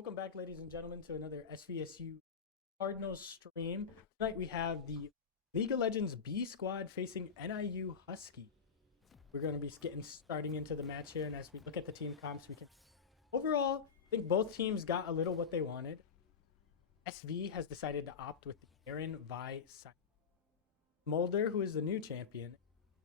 Welcome back, ladies and gentlemen, to another SVSU Cardinals stream. Tonight we have the League of Legends B squad facing NIU Huskies. We're going to be starting into the match here, and as we look at the team comps, we can overall I think both teams got a little what they wanted. SV has decided to opt with the Aaron Vi Mulder, who is the new champion.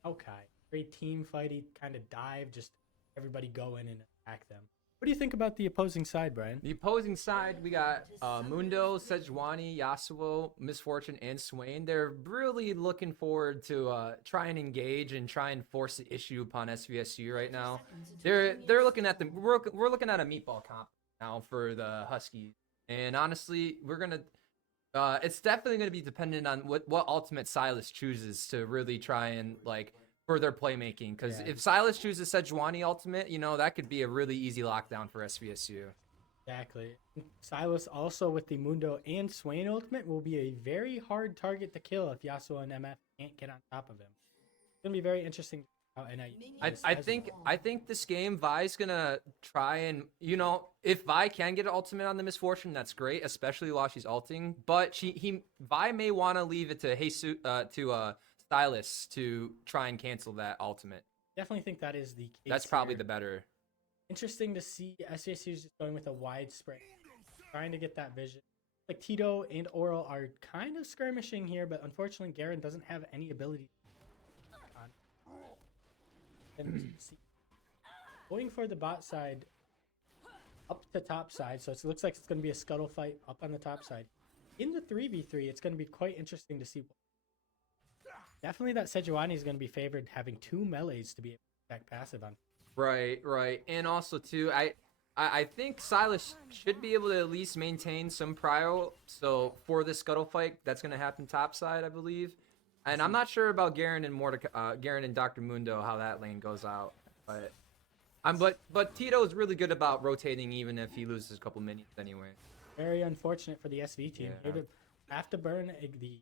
Okay, great team fighty kind of dive, just everybody go in and attack them. What do you think about the opposing side, Brian? The opposing side, we got Mundo, Sejuani, Yasuo, Misfortune, and Swain. They're really looking forward to try and engage and try and force the issue upon SVSU right now. They're looking at we're looking at a meatball comp now for the Huskies, and honestly, we're gonna. It's definitely gonna be dependent on what ultimate Silas chooses to really try and for their playmaking, because if Silas chooses Sejuani ultimate, that could be a really easy lockdown for SVSU. Exactly. Silas also with the Mundo and Swain ultimate will be a very hard target to kill if Yasuo and MF can't get on top of him. It's gonna be very interesting how NIU. I think this game Vi's gonna try and if Vi can get an ultimate on the Misfortune, that's great, especially while she's ulting. But Vi may want to leave it to Silas to try and cancel that ultimate. Definitely think that is the case. That's probably the better. Interesting to see SVSU is just going with a wide spread, trying to get that vision. Like Tito and Oral are kind of skirmishing here, but unfortunately Garen doesn't have any ability. Going for the bot side, up to top side, so it looks like it's going to be a scuttle fight up on the top side. In the 3v3, it's going to be quite interesting to see. Definitely that Sejuani is going to be favored having two melees to be able to attack passive on. Right. And also, too, I think Silas should be able to at least maintain some prio. So for this scuttle fight, that's going to happen top side, I believe. And I'm not sure about Garen and Dr. Mundo, how that lane goes out. But Tito is really good about rotating even if he loses a couple minions anyway. Very unfortunate for the SV team. Yeah. Here to have to burn the...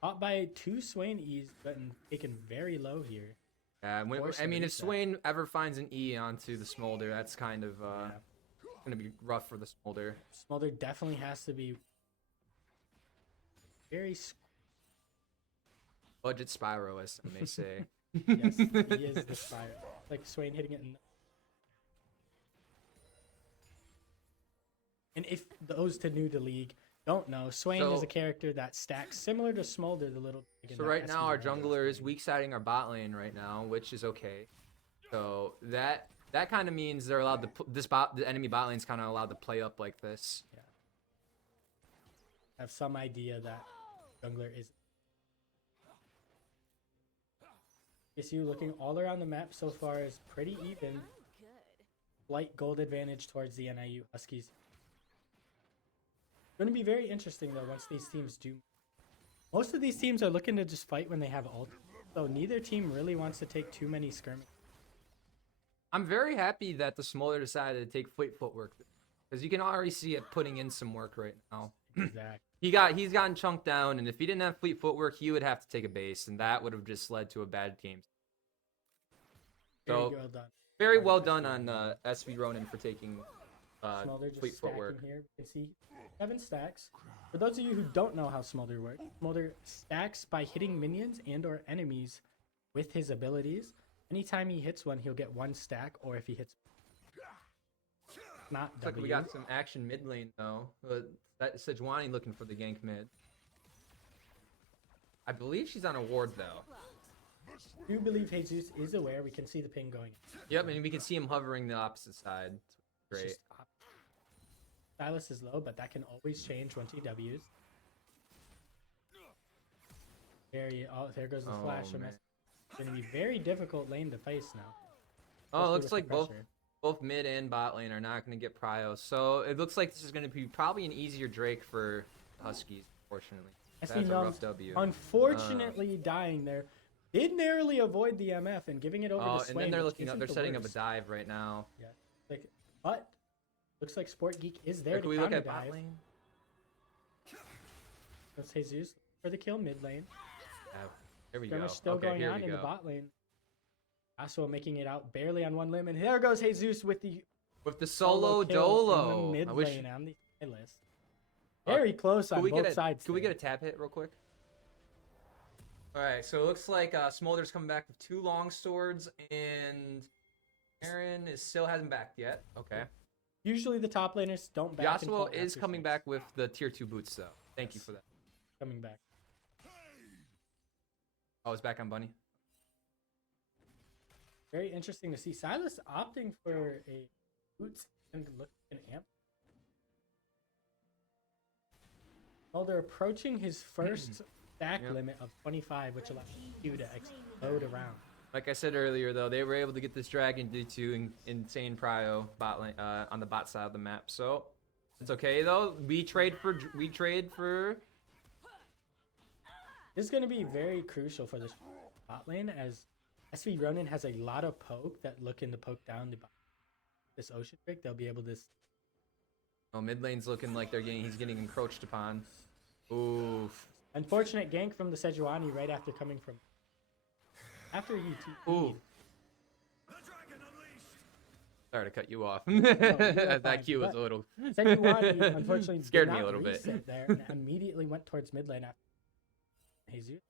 Caught by two Swain E's, but taken very low here. Yeah, if Swain ever finds an E onto the Smolder, that's kind of going to be rough for the Smolder. Smolder definitely has to be very... Budget Spyro, as some may say. Yes, he is the Spyro. Like Swain hitting it in... And if those to new to League don't know, Swain is a character that stacks similar to Smolder, the little... So right now our jungler is weak siding our bot lane right now, which is okay. So that kind of means they're allowed to the enemy bot lane's kind of allowed to play up like this. Yeah. Have some idea that jungler is... SVSU looking all around the map so far is pretty even. Light gold advantage towards the NIU Huskies. Going to be very interesting though once these teams do. Most of these teams are looking to just fight when they have ult, so neither team really wants to take too many skirmishes. I'm very happy that the Smolder decided to take fleet footwork, because you can already see it putting in some work right now. Exactly. He's gotten chunked down, and if he didn't have fleet footwork, he would have to take a base, and that would have just led to a bad game. So very well done on SV Ronin for taking fleet footwork. Here. You can see 7 stacks. For those of you who don't know how Smolder works, Smolder stacks by hitting minions and or enemies with his abilities. Anytime he hits one, he'll get 1 stack, or if he hits not Looks like we got some action mid lane though. That Sejuani looking for the gank mid. I believe she's on a ward though. I do believe Jesus is aware. We can see the ping going. Yep, and we can see him hovering the opposite side. Great. Silas is low, but that can always change once he W's. There goes the flash. It's going to be very difficult lane to face now. Oh, it looks like both mid and bot lane are not going to get prio. So it looks like this is going to be probably an easier Drake for Huskies, unfortunately. That's a rough W. Unfortunately, dying there. Did narrowly avoid the MF and giving it over to Swain. And then they're setting up a dive right now. Yeah. But looks like Sport Geek is there to can we look at bot lane? That's Jesus for the kill mid lane. Here we go. Still going on in the bot lane. Yasuo making it out barely on one limb, and there goes Jesus with the with the solo kill dolo. in the mid I wish. lane on the high list. Very close on both sides. Can we get a tab hit real quick? All right, so it looks like Smolder's coming back with 2 long swords, and Aaron still hasn't backed yet. Okay. Usually the top laners don't back. Yasuo is coming back with the tier 2 boots, though. Thank you for that. Coming back. Oh, it's back on Bunny. Very interesting to see Silas opting for a boots and look an amp. Well, they're approaching his first stack limit of 25, which allows you to explode around. Like I said earlier, though, they were able to get this dragon due to insane prio bot lane, on the bot side of the map. So it's okay though. We trade for. This is going to be very crucial for this bot lane, as SV Ronin has a lot of poke that looking to poke down this ocean trick. They'll be able to. Oh, mid lane's looking like he's getting encroached upon. Oof. Unfortunate gank from the Sejuani right after coming from. After he Ooh. Sorry to cut you off. No, that Q was a little. Sejuani unfortunately scared did me a not little bit. reset there and immediately went towards mid lane after Jesus.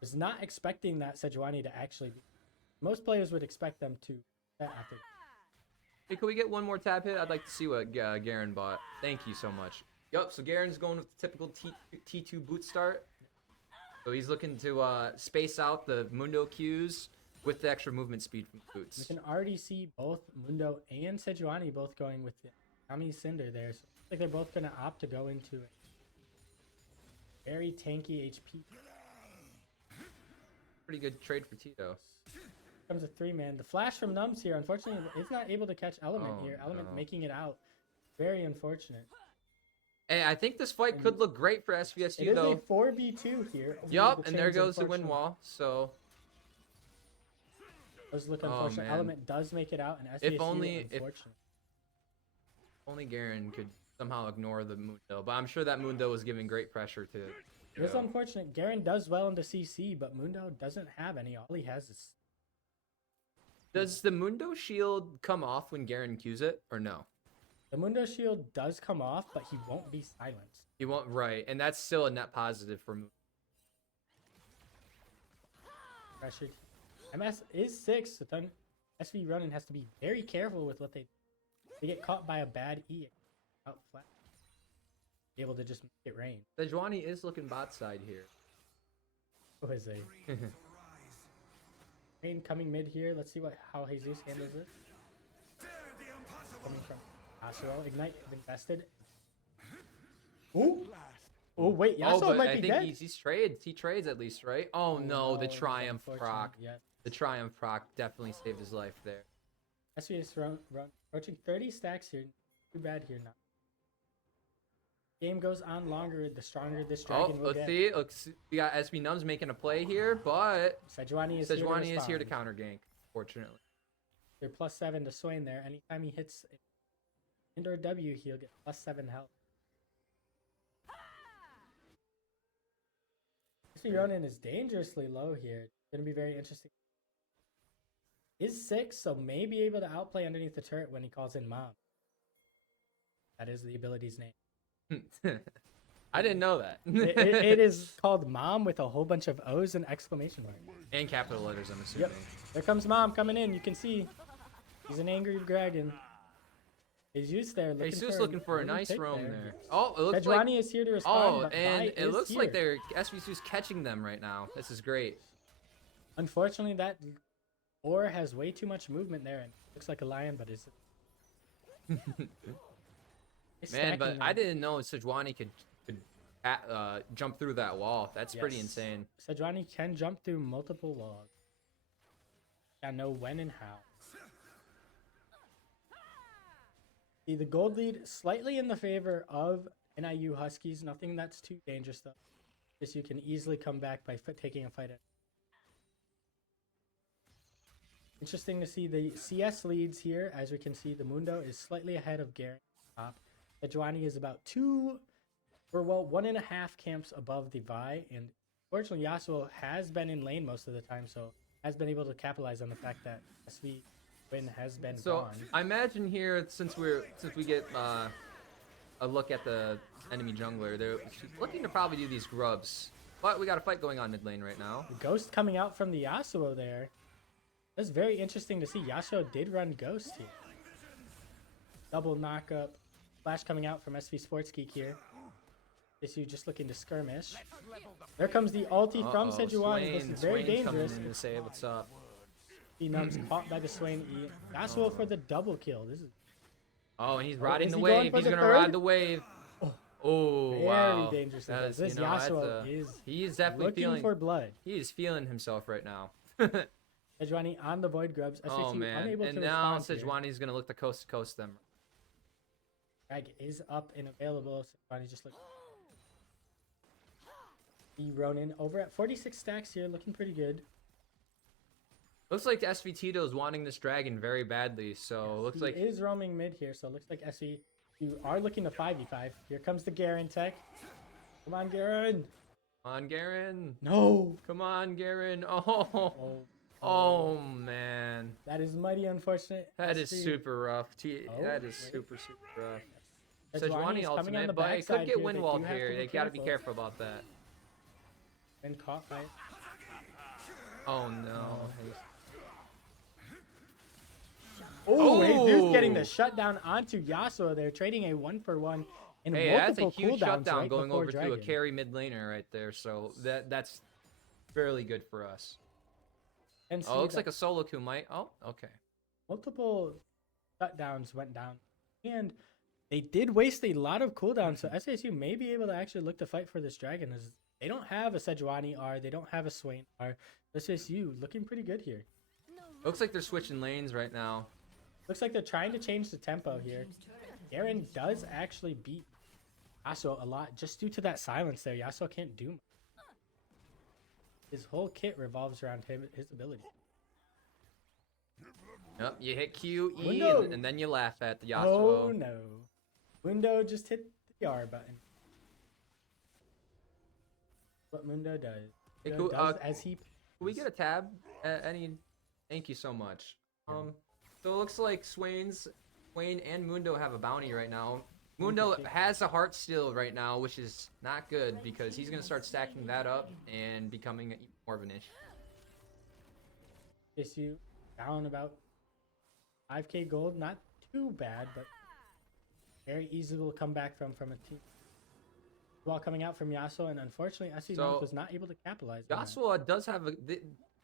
Was not expecting that Sejuani to actually. Most players would expect them to set after. Hey, can we get one more tab hit? I'd like to see what Garen bought. Thank you so much. Yup, so Garen's going with the typical T2 boot start. So he's looking to space out the Mundo Qs with the extra movement speed from the boots. We can already see both Mundo and Sejuani both going with the Kami Cinder there. So I think they're both going to opt to go into a very tanky HP. Pretty good trade for Tito. Comes a 3-man. The flash from Nums here, unfortunately, is not able to catch Element here. Element making it out. Very unfortunate. Hey, I think this fight could look great for SVSU, it though. It is a 4v2 here. Yup, and there goes the win wall. So. Those look unfortunate. Element does make it out, and SVSU, unfortunate. If only Garen could somehow ignore the Mundo, but I'm sure that Mundo was giving great pressure to. It is unfortunate. Garen does well into CC, but Mundo doesn't have any. All he has is. Does the Mundo shield come off when Garen Qs it, or no? The Mundo shield does come off, but he won't be silenced. He won't, right, and that's still a net positive for Mundo. Pressured. MS is 6, so then SV Ronin has to be very careful with what they get caught by a bad E out flat. Be able to just make it rain. Sejuani is looking bot side here. Who is a rain coming mid here? Let's see how Jesus handles it. Coming from Yasuo. Ignite invested. Ooh. Oh wait, Yasuo but might I be think dead. he trades at least, right? Oh no, the Triumph proc. Yeah. The Triumph proc definitely saved his life there. SVS run approaching 30 stacks here. Too bad here now. Game goes on longer, the stronger this dragon will get. Let's see. We got SB Nums making a play here, but Sejuani is here to counter gank, fortunately. They're +7 to Swain there. Anytime he hits indoor W, he'll get +7 health. SV Ronin is dangerously low here. It's going to be very interesting. Is 6, so may be able to outplay underneath the turret when he calls in Mom. That is the ability's name. I didn't know that. it is called Mom with a whole bunch of O's and exclamation marks. And capital letters, I'm assuming. Yep. There comes Mom coming in. You can see he's an angry dragon. Jesus there looking for a nice roam there. Oh, it looks Sejuani is here to respond. Oh, and it looks like they're SVSU's catching them right now. This is great. Unfortunately, that Or has way too much movement there and looks like a lion, but is Man, but I didn't know Sejuani could jump through that wall. That's pretty insane. Sejuani can jump through multiple walls. I know when and how. See, the gold lead slightly in the favor of NIU Huskies. Nothing that's too dangerous though. Just you can easily come back by taking a fight. Interesting to see the CS leads here. As we can see, the Mundo is slightly ahead of Garen. Sejuani is about 1.5 camps above the Vi, and fortunately Yasuo has been in lane most of the time, so has been able to capitalize on the fact that SV win has been So gone. I imagine here, since we get a look at the enemy jungler, she's looking to probably do these grubs. But we got a fight going on mid lane right now. The Ghost coming out from the Yasuo there. That's very interesting to see. Yasuo did run Ghost here. Double knock-up. Flash coming out from SV Sports Geek here. SVSU just looking to skirmish. There comes the ulti from Sejuani. This is very Swain coming dangerous. in to say what's up. Phenom's caught by the Swain E. Yasuo for the double kill. This is Oh, and he's riding is the he going wave. for He's the gonna third? ride the wave. Oh, very wow. dangerous. That is, This you know, that's Yasuo is he is definitely looking feeling for blood. he is feeling himself right now. Sejuani on the Void Grubs. SVSU Oh man. unable And to now respond here. Sejuani's gonna look to coast them. Drag is up and available. Sejuani just looking. The Ronin over at 46 stacks here, looking pretty good. Looks like SV Tito's wanting this dragon very badly, so looks He like is roaming mid here, so it looks like SV, you are looking to 5v5. Here comes the Garen tech. Come on, Garen. Come on, Garen. No. Come on, Garen. Oh, Oh, oh man. that is mighty unfortunate. That is SV. super rough. That is wait. super rough. Sejuani Sejuani is coming on ultimate, the but it backside could get here. They windwalled do have to here. be They gotta be careful. careful about that. Been caught by it. Oh no. Oh, Jesus Oh. getting the shutdown onto Yasuo there, trading a 1-for-1 in Hey, that's a multiple huge cooldowns shutdown right going before over to a Dragon. carry mid laner right there. So that's fairly good for us. And Oh, looks like a solo coup might. Oh, okay. multiple shutdowns went down, and they did waste a lot of cooldowns. So SVSU may be able to actually look to fight for this dragon, as they don't have a Sejuani R, they don't have a Swain R. SVSU looking pretty good here. Looks like they're switching lanes right now. Looks like they're trying to change the tempo here. Garen does actually beat Yasuo a lot just due to that silence there. Yasuo can't do much. His whole kit revolves around his ability. Yep, you hit Q, E, Window. and then you laugh at the Yasuo. Oh no. Mundo just hit the R button. What Mundo does. Hey, Mundo cool, does as he... Can we get a tab? Thank you so much. So it looks like Swain and Mundo have a bounty right now. Mundo has a heart steal right now, which is not good because he's gonna start stacking that up and becoming more of an issue. Issue down about 5k gold. Not too bad, but very easy will come back from a team. While coming out from Yasuo, and unfortunately, SC So, was not able to capitalize on that. Yasuo does have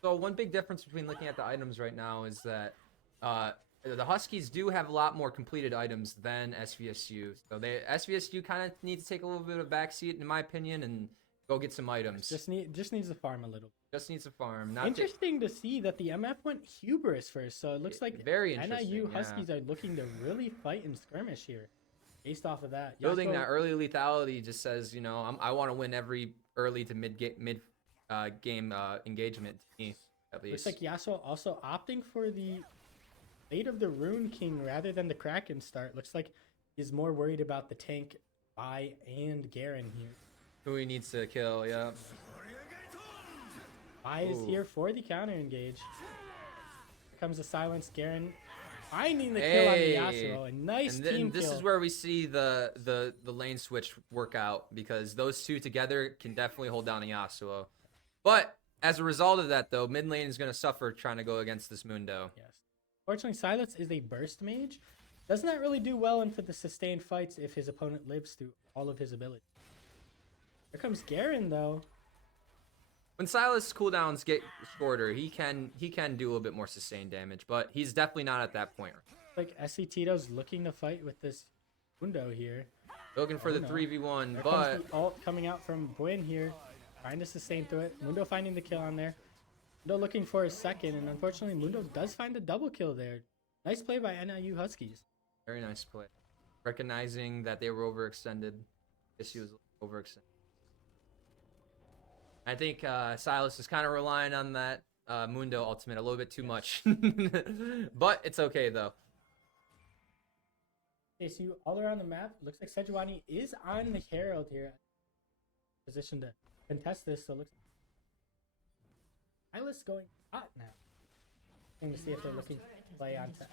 so one big difference between looking at the items right now is that the Huskies do have a lot more completed items than SVSU. So SVSU kind of need to take a little bit of a backseat, in my opinion, and go get some items. Just needs to farm a little. Just needs a farm. Not Interesting to see that the MF went Hubris first, so it looks like very interesting. NIU yeah. Huskies are looking to really fight and skirmish here. Based off of that, Building Yasuo- that early lethality just says, you know, I want to win every early to mid game engagement to me, at least. Looks like Yasuo also opting for the fate of the Rune King rather than the Kraken start. Looks like he's more worried about the tank, Vi, and Garen here. Who he needs to kill, yeah. Vi is Ooh. here for the counter engage. Here comes the silence. Garen finding the Hey. kill on the Yasuo. A nice And team then this kill. is where we see the lane switch work out, because those two together can definitely hold down a Yasuo. But as a result of that, though, mid lane is going to suffer trying to go against this Mundo. Yes. Fortunately, Silence is a burst mage. Does not really do well into the sustained fights if his opponent lives through all of his abilities. Here comes Garen, though. When Silas cooldowns get shorter, he can do a little bit more sustained damage, but he's definitely not at that point. Like, SC Tito's looking to fight with this Mundo here. Looking for Oh, the no. 3v1, There but comes the ult coming out from Buin here. Trying to sustain through it. Mundo finding the kill on there. Mundo looking for a second, and unfortunately, Mundo does find a double kill there. Nice play by NIU Huskies. very nice play. Recognizing that they were overextended. Guess he was overextended. I think Silas is kind of relying on that Mundo ultimate a little bit too much. But it's okay, though. Okay, so all around the map, looks like Sejuani is on the Herald here. Position to contest this, so looks Silas going hot now. Looking to see if they're looking play onto.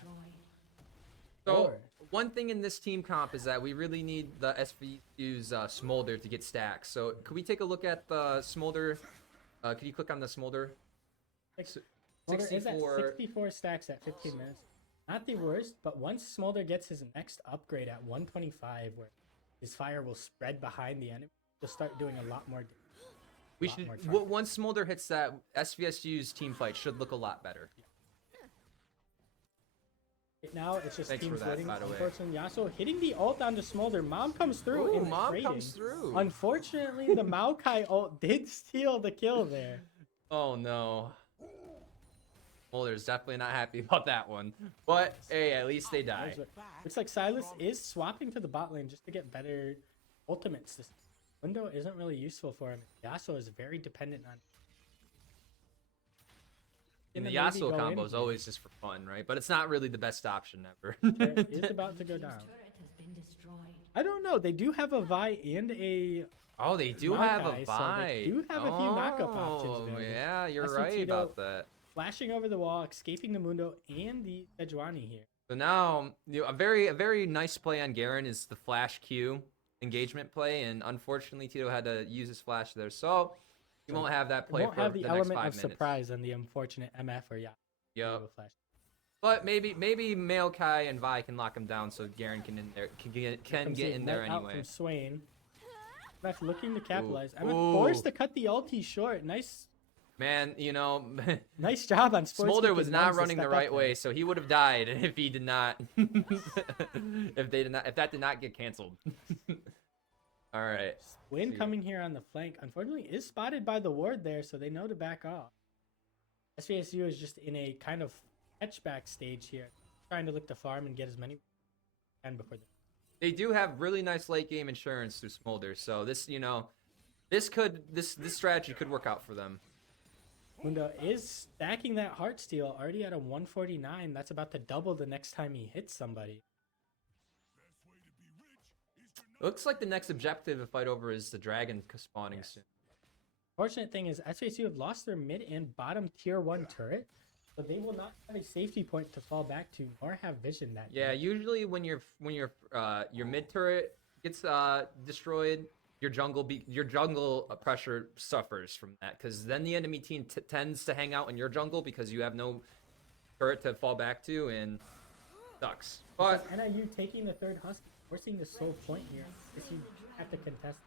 So Or- one thing in this team comp is that we really need the SVU's Smolder to get stacks. So could we take a look at the Smolder? Could you click on the Smolder? Smolder is at 64. 64 stacks at 15 minutes. Not the worst, but once Smolder gets his next upgrade at 125, where his fire will spread behind the enemy, he'll start doing a lot more. We lot should more targets. once Smolder hits that, SVSU's team fight should look a lot better. Right now, it's just Thanks team for that, floating. by the way. Unfortunately, Yasuo hitting the ult onto Smolder. Mom comes through Ooh, in Mom trading. comes through. Unfortunately, the Maokai ult did steal the kill there. Oh no. Smolder's definitely not happy about that one. But hey, at least they die. Looks like Silas is swapping to the bot lane just to get better ultimates. This window isn't really useful for him. Yasuo is very dependent on. And the Gonna maybe Yasuo go combo in is here. always just for fun, right? But it's not really the best option ever. There is about to go down. I don't know. They do have a Vi and a. Oh, they do have a Maokai, so they Vi. do have a few knockup options Oh, available. yeah, you're SC right Tito- about that. Flashing over the wall, escaping the Mundo and the Sejuani here. So now, a very nice play on Garen is the flash Q engagement play, and unfortunately Tito had to use his flash there, so he won't have that play Won't for have the the next element 5 of minutes. surprise on the unfortunate MF or Yep. Flash. But maybe Maokai and Vi can lock him down, so Garen can get Comes in the there net out anyway. from Swain. MF looking to capitalize. MF Ooh. forced to cut the ulti short. Nice Man, you know, Nice job on Sports Smolder Geek was and not Mums to running the step right up way, there. so he would have died if he did not. If that did not get canceled. All right. Win see. coming here on the flank. Unfortunately, is spotted by the ward there, so they know to back off. SVSU is just in a kind of catchback stage here, trying to look to farm and get as many and before the They do have really nice late game insurance through Smolder, so this, you know, this strategy could work out for them. Mundo is stacking that Heartsteel already at a 149. That's about to double the next time he hits somebody. Looks like the next objective to fight over is the dragon spawning soon. Fortunate thing is SVSU have lost their mid and bottom tier 1 turret, so they will not have a safety point to fall back to nor have vision that Yeah, game. usually when your mid turret gets destroyed, your jungle pressure suffers from that, because then the enemy team tends to hang out in your jungle because you have no turret to fall back to, and sucks. But NIU taking the third Husky, forcing the sole point here. SVSU have to contest.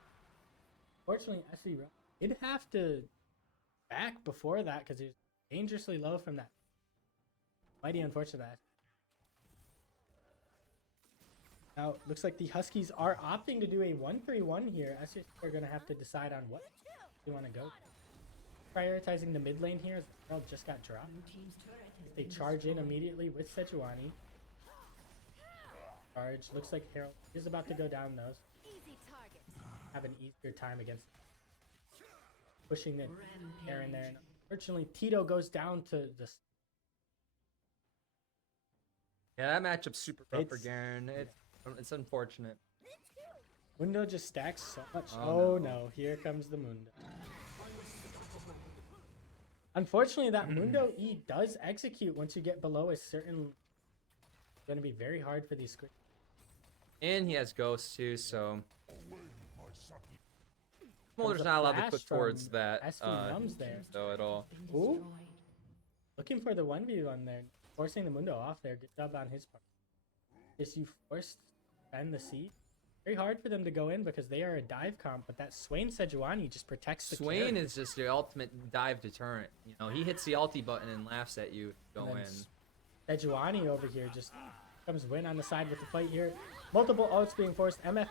Fortunately, SVSU did have to back before that because he was dangerously low from that. Mighty unfortunate that. Now, looks like the Huskies are opting to do a 1-3-1 here. SVSU are going to have to decide on what they want to go. Prioritizing the mid lane here as the Herald just got dropped. They charge in immediately with Sejuani. Charge. Looks like Herald is about to go down though. Have an easier time against pushing the air in there. And unfortunately, Tito goes down to the. yeah, that matchup's super rough for It's- Garen. It's unfortunate. Mundo just stacks so much. Oh, Oh no, here comes the Mundo. Unfortunately, that Mundo E does execute once you get below a certain. It's going to be very hard for these squid. And he has ghosts too, so Comes Smolder's a not allowed to flash put towards from that SV Nums there. though at all. Ooh. Looking for the 1v1 there. Forcing the Mundo off there. Good job on his part. Just you forced and the seat. Very hard for them to go in because they are a dive comp, but that Swain Sejuani just protects the Swain carry. is just your ultimate dive deterrent. You know, he hits the ulti button and laughs at you if you go And in. then Sejuani over here just comes win on the side with the fight here. Multiple ults being forced. MF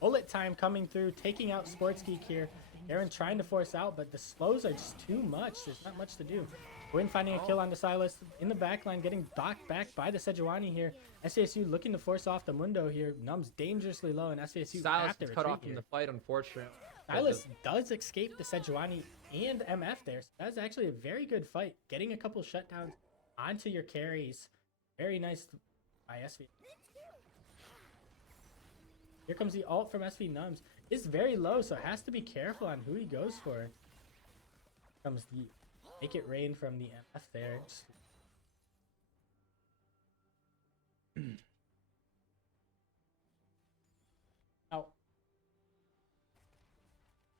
bullet time coming through, taking out Sports Geek here. Aaron trying to force out, but the slows are just too much. There's not much to do. Win finding a kill on the Silas in the backline, getting knocked back by the Sejuani here. SVSU looking to force off the Mundo here. Numb's dangerously low, and SVSU Silas have to gets cut off retreat from here. the fight, unfortunately. Silas does escape the Sejuani and MF there. So that's actually a very good fight. Getting a couple shutdowns onto your carries. Very nice by SV. Here comes the ult from SV Nums. It's very low, so has to be careful on who he goes for. Comes the make it rain from the MF there. Just Now,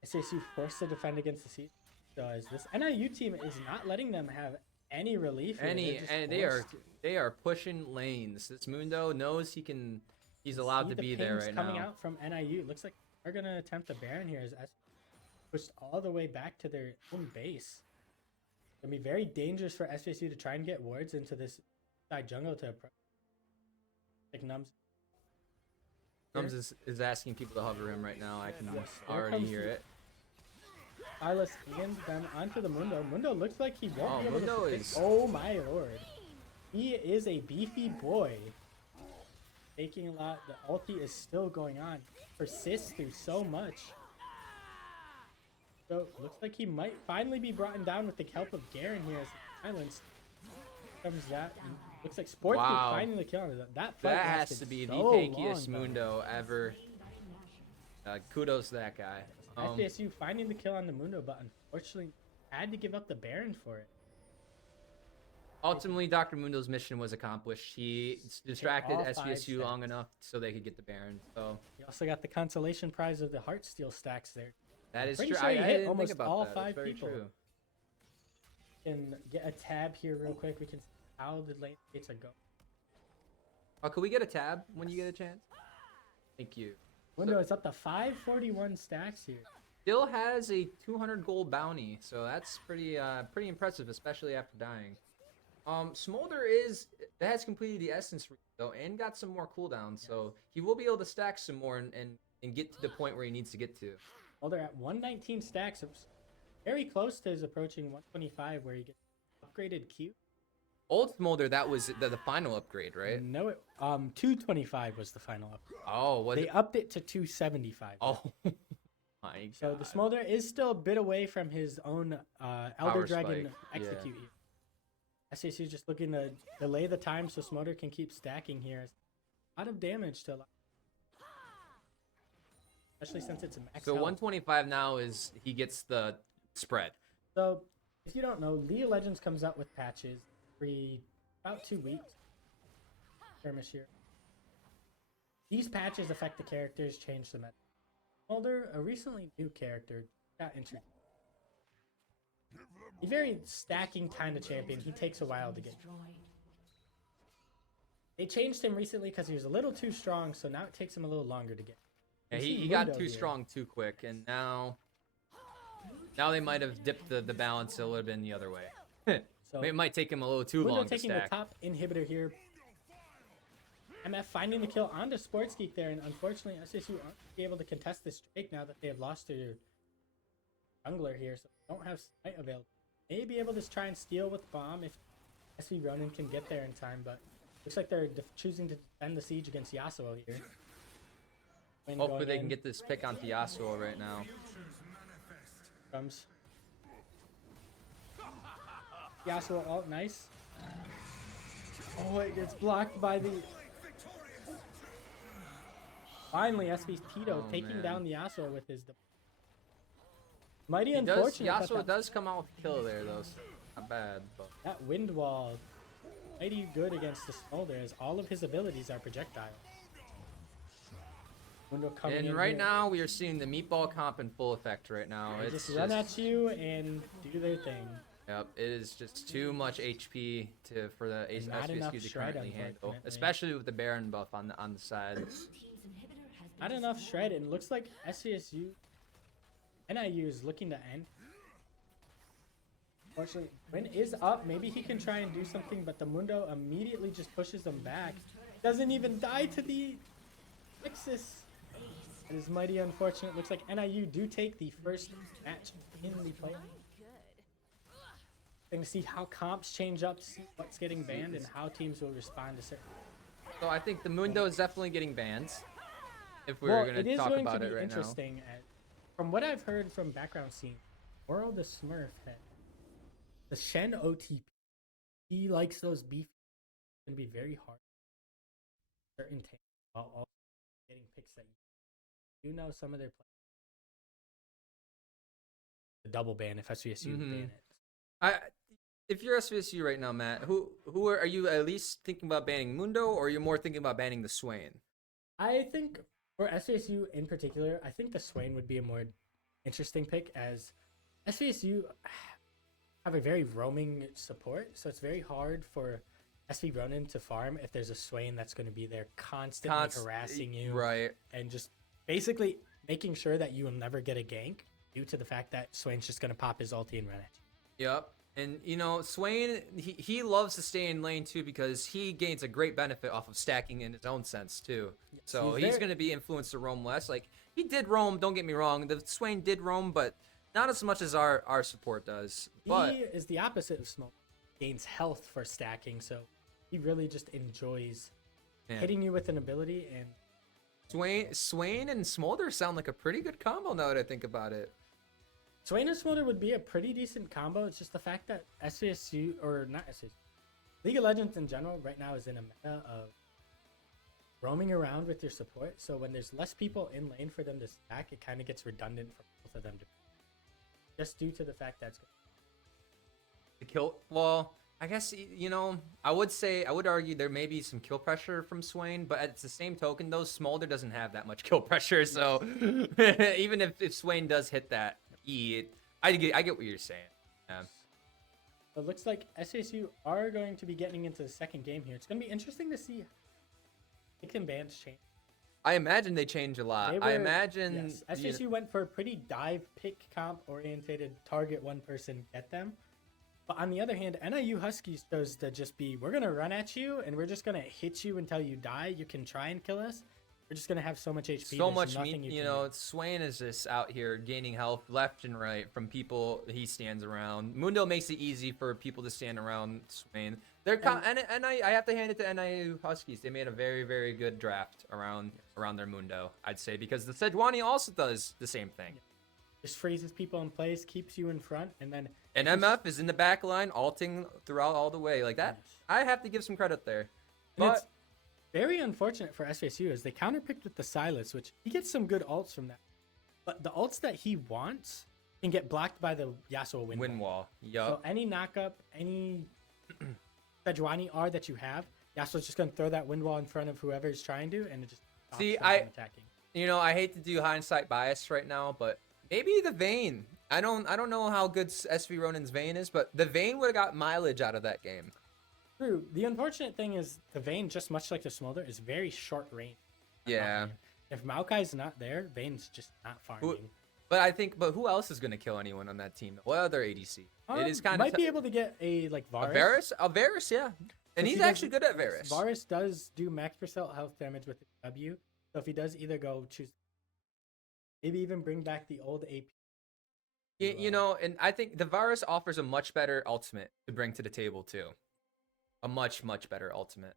SVSU forced to defend against the siege. Does this NIU team is not letting them have any relief here. And they are pushing lanes. This Mundo knows he's allowed to be there right coming now. out from NIU. It looks like they're gonna attempt a Baron here as pushed all the way back to their own base. It's gonna be very dangerous for SVSU to try and get wards into this side jungle to approach. Like Nums is asking people to hover him right now. I can Yes, there already comes hear the- it. Silas and them onto the Mundo. Mundo looks like he won't be able Mundo to. is- Oh my lord, he is a beefy boy. Taking a lot. The ulti is still going on. Persists through so much. So looks like he might finally be brought down with the help of Garen here as silenced. Comes that. And looks like Sports Wow. finding the kill on that. That fight That has lasted to be the so tankiest long, though. Mundo ever. Kudos to that guy. SVSU finding the kill on the Mundo, but unfortunately had to give up the Baron for it. Ultimately, Dr. Mundo's mission was accomplished. He distracted all 5 SVSU long stacks. enough so they could get the Baron. So He also got the consolation prize of the Heartsteel stacks there. that is Pretty true. sure he I hit didn't think almost about all that. 5 That's very people. true. Can get a tab here real quick. We can see how the lane gates are going. Oh, could we get a tab when you get a chance? Thank you. Mundo is up to 541 stacks here. Still has a 200 gold bounty, so that's pretty impressive, especially after dying. Smolder has completed the essence though and got some more cooldowns, so he will be able to stack some more and get to the point where he needs to get to. Well, they're at 119 stacks. It's very close to his approaching 125, where he gets upgraded Q. Old Smolder, that was the final upgrade, right? No, 225 was the final upgrade. Oh, was They it? upped it to 275. Oh, my God. So the Smolder is still a bit away from his own Elder Power Dragon spike, execute here. SVSU just looking to delay the time so Smolder can keep stacking here. A lot of damage to a lot. Especially since it's a max So health. 125 now is he gets the spread. So, if you don't know, League of Legends comes out with patches every about 2 weeks. Skirmish here. These patches affect the characters, change the meta. Smolder, a recently new character, got introduced. A very stacking kind of champion. He takes a while to get. They changed him recently because he was a little too strong, so now it takes him a little longer to get. Yeah, You see he got Mundo too here. strong too quick, and now they might have dipped the balance a little bit in the other way. So It might take him a little too Mundo long to taking stack. the top inhibitor here. MF finding the kill onto Sports Geek there, and unfortunately, SSU aren't able to contest this Drake now that they have lost their jungler here, so they don't have Smite available. May be able to try and steal with Bomb if SV Ronin can get there in time, but looks like they're choosing to defend the siege against Yasuo here. Wind Hopefully going they can in, get this pick onto Yasuo right now. comes Yasuo ult, nice. Oh, it gets blocked by the... Finally, SV Tito Oh, taking man. down the Yasuo with his... Mighty He does, unfortunate. that Yasuo that- does come out with a kill there though. So not bad, but That wind wall, mighty good against the Smolder, as all of his abilities are projectile. Mundo coming in and right here. now we are seeing the meatball comp in full effect right now. They It's just run at you and do their thing. Yep, it is just too much HP for the And not enough SVSU to shred, currently handle, unfortunately. especially with the Baron buff on the side. Not enough shred, and looks like SVSU, NIU is looking to end. Unfortunately, Win is up. Maybe he can try and do something, but the Mundo immediately just pushes them back. Doesn't even die to the Nexus. It is mighty unfortunate. Looks like NIU do take the first match in the play. To see how comps change up, see what's getting banned, and how teams will respond to certain. So I think the Mundo is definitely getting banned. If we're Well, gonna it is talk going about to it be right now. interesting. From what I've heard from background scene, Oro the Smurf, the Shen OTP, he likes those beef. It's going to be very hard. Certain teams while all getting picks that you know some of their players. The double ban if SVSU ban it. If you're SVSU right now, Matt, who are you at least thinking about banning Mundo, or are you more thinking about banning the Swain? I think for SVSU in particular, I think the Swain would be a more interesting pick as SVSU have a very roaming support, so it's very hard for SV Ronin to farm if there's a Swain that's going to be there constantly harassing you, right? And just basically making sure that you will never get a gank due to the fact that Swain's just going to pop his ulti and run at you. Yep. And you know, Swain, he loves to stay in lane too because he gains a great benefit off of stacking in his own sense too. So he's going to be influenced to roam less. Like he did roam, don't get me wrong. The Swain did roam, but not as much as our support does. But he is the opposite of Smoke. Gains health for stacking, so he really just enjoys hitting you with an ability. And Swain and Smolder sound like a pretty good combo now that I think about it. Swain and Smolder would be a pretty decent combo. It's just the fact that SVSU, or not SVSU, League of Legends in general right now is in a meta of roaming around with your support. So when there's less people in lane for them to stack, it kind of gets redundant for both of them to, just due to the fact that it's the kill. Well, I guess, you know, I would argue there may be some kill pressure from Swain, but at the same token, though, Smolder doesn't have that much kill pressure. So even if Swain does hit that I get what you're saying. Yeah. It looks like SVSU are going to be getting into the second game here. It's going to be interesting to see picks and bans change. I imagine they change a lot. I imagine SVSU went for a pretty dive pick comp orientated target one person, get them. But on the other hand, NIU Huskies chose to just be, we're going to run at you and we're just going to hit you until you die. You can try and kill us. We're just going to have so much HP. So much meat, you know, Swain is just out here gaining health left and right from people he stands around. Mundo makes it easy for people to stand around Swain. And I have to hand it to NIU Huskies. They made a very, very good draft around their Mundo, I'd say, because the Sejuani also does the same thing. Just freezes people in place, keeps you in front, and then... And MF is in the back line, alting throughout all the way. Like that, I have to give some credit there. But it's very unfortunate for SVSU as they counterpicked with the Silas, which he gets some good ults from that. But the ults that he wants can get blocked by the Yasuo wind wall. Yup. So any knockup, any Sejuani R that you have, Yasuo's just going to throw that wind wall in front of whoever's trying to, and it just stops them from attacking. You know, I hate to do hindsight bias right now, but maybe the Vayne. I don't know how good SV Ronin's Vayne is, but the Vayne would have got mileage out of that game. True. The unfortunate thing is the Vayne, just much like the Smolder, is very short range. Yeah. If Maokai's not there, Vayne's just not farming. But who else is going to kill anyone on that team? What other ADC? It is kind of might be able to get a like Varus. Varus, yeah. And he's actually good at Varus. Varus does do max percent health damage with W. So if he does either go choose, maybe even bring back the old AP. You know, and I think the Varus offers a much better ultimate to bring to the table too. A much better ultimate.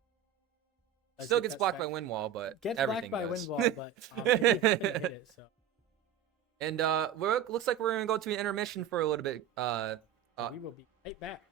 Still gets blocked by wind wall, but gets everything blocked by does. wind wall, but hit it, so. And looks like we're gonna go to an intermission for a little bit. We will be right back.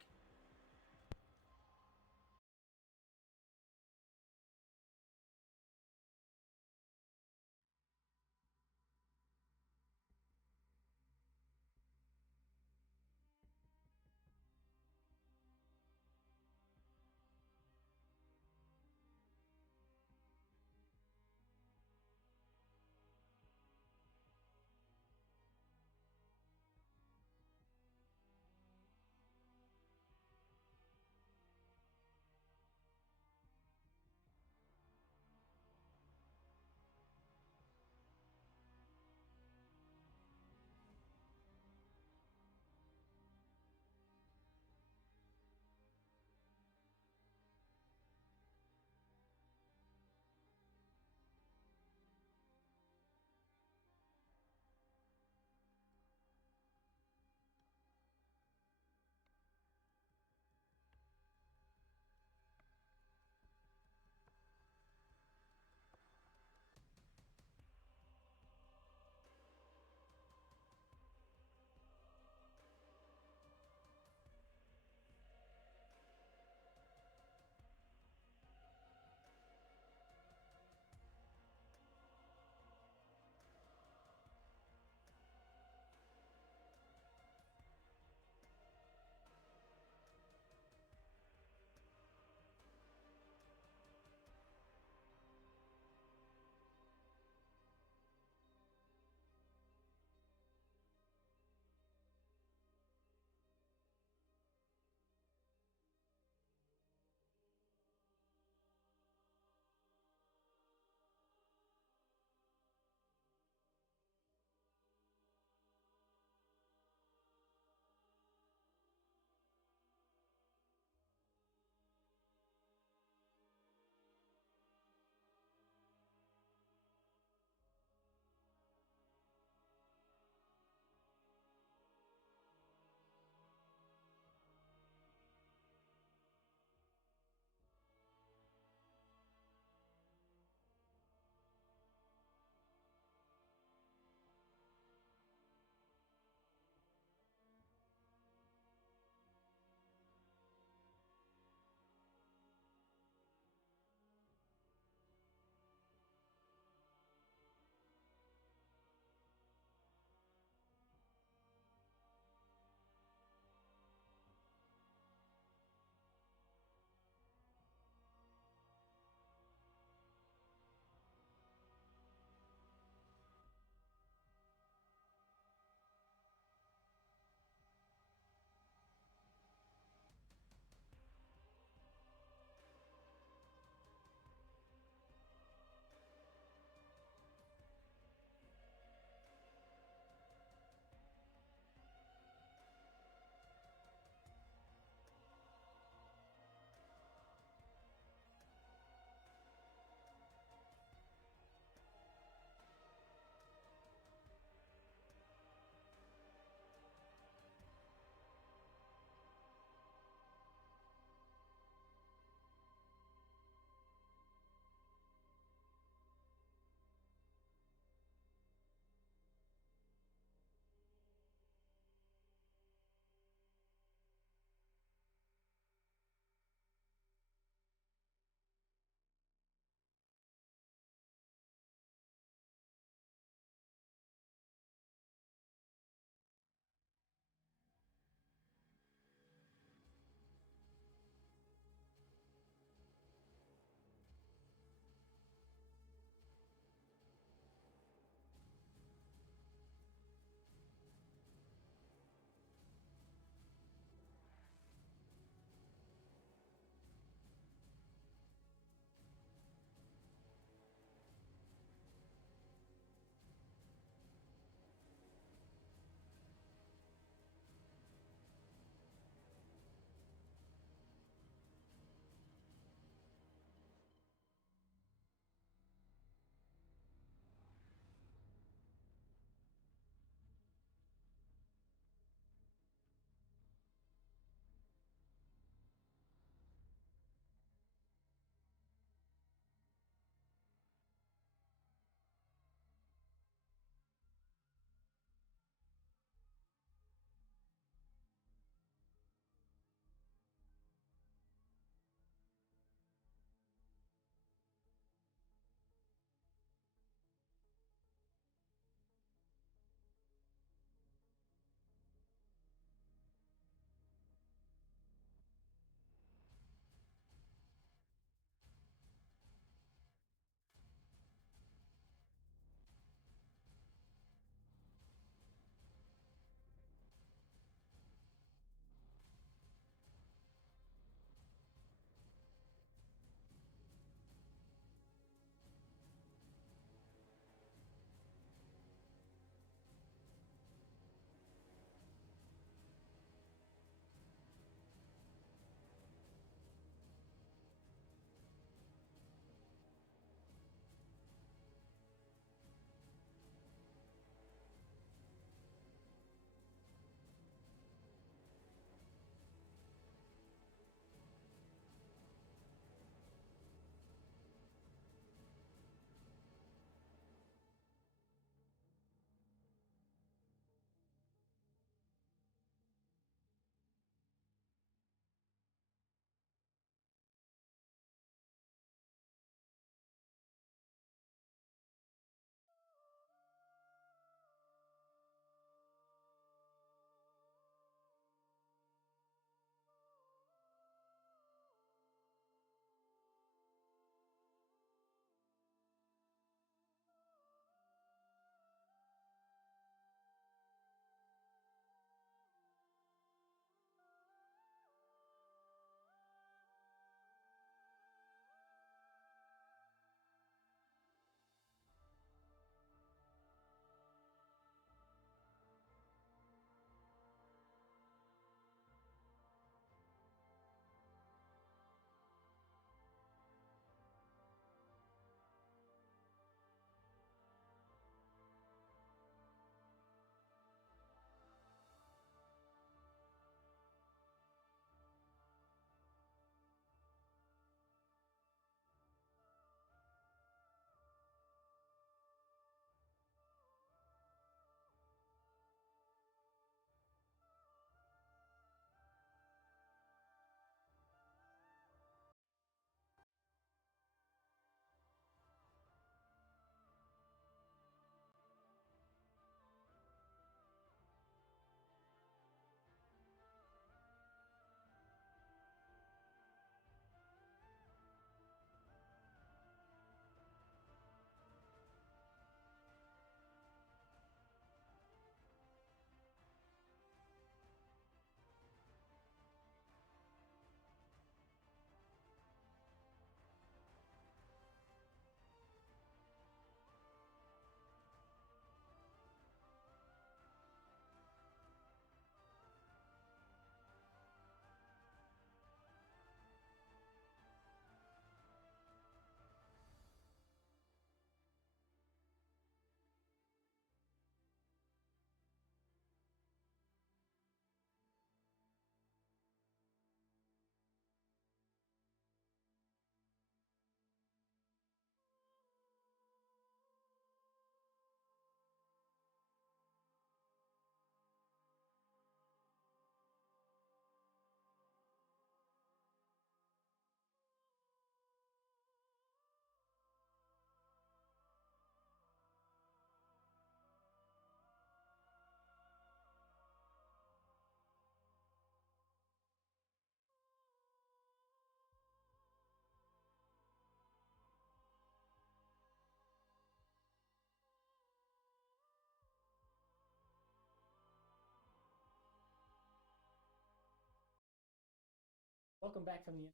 welcome back from the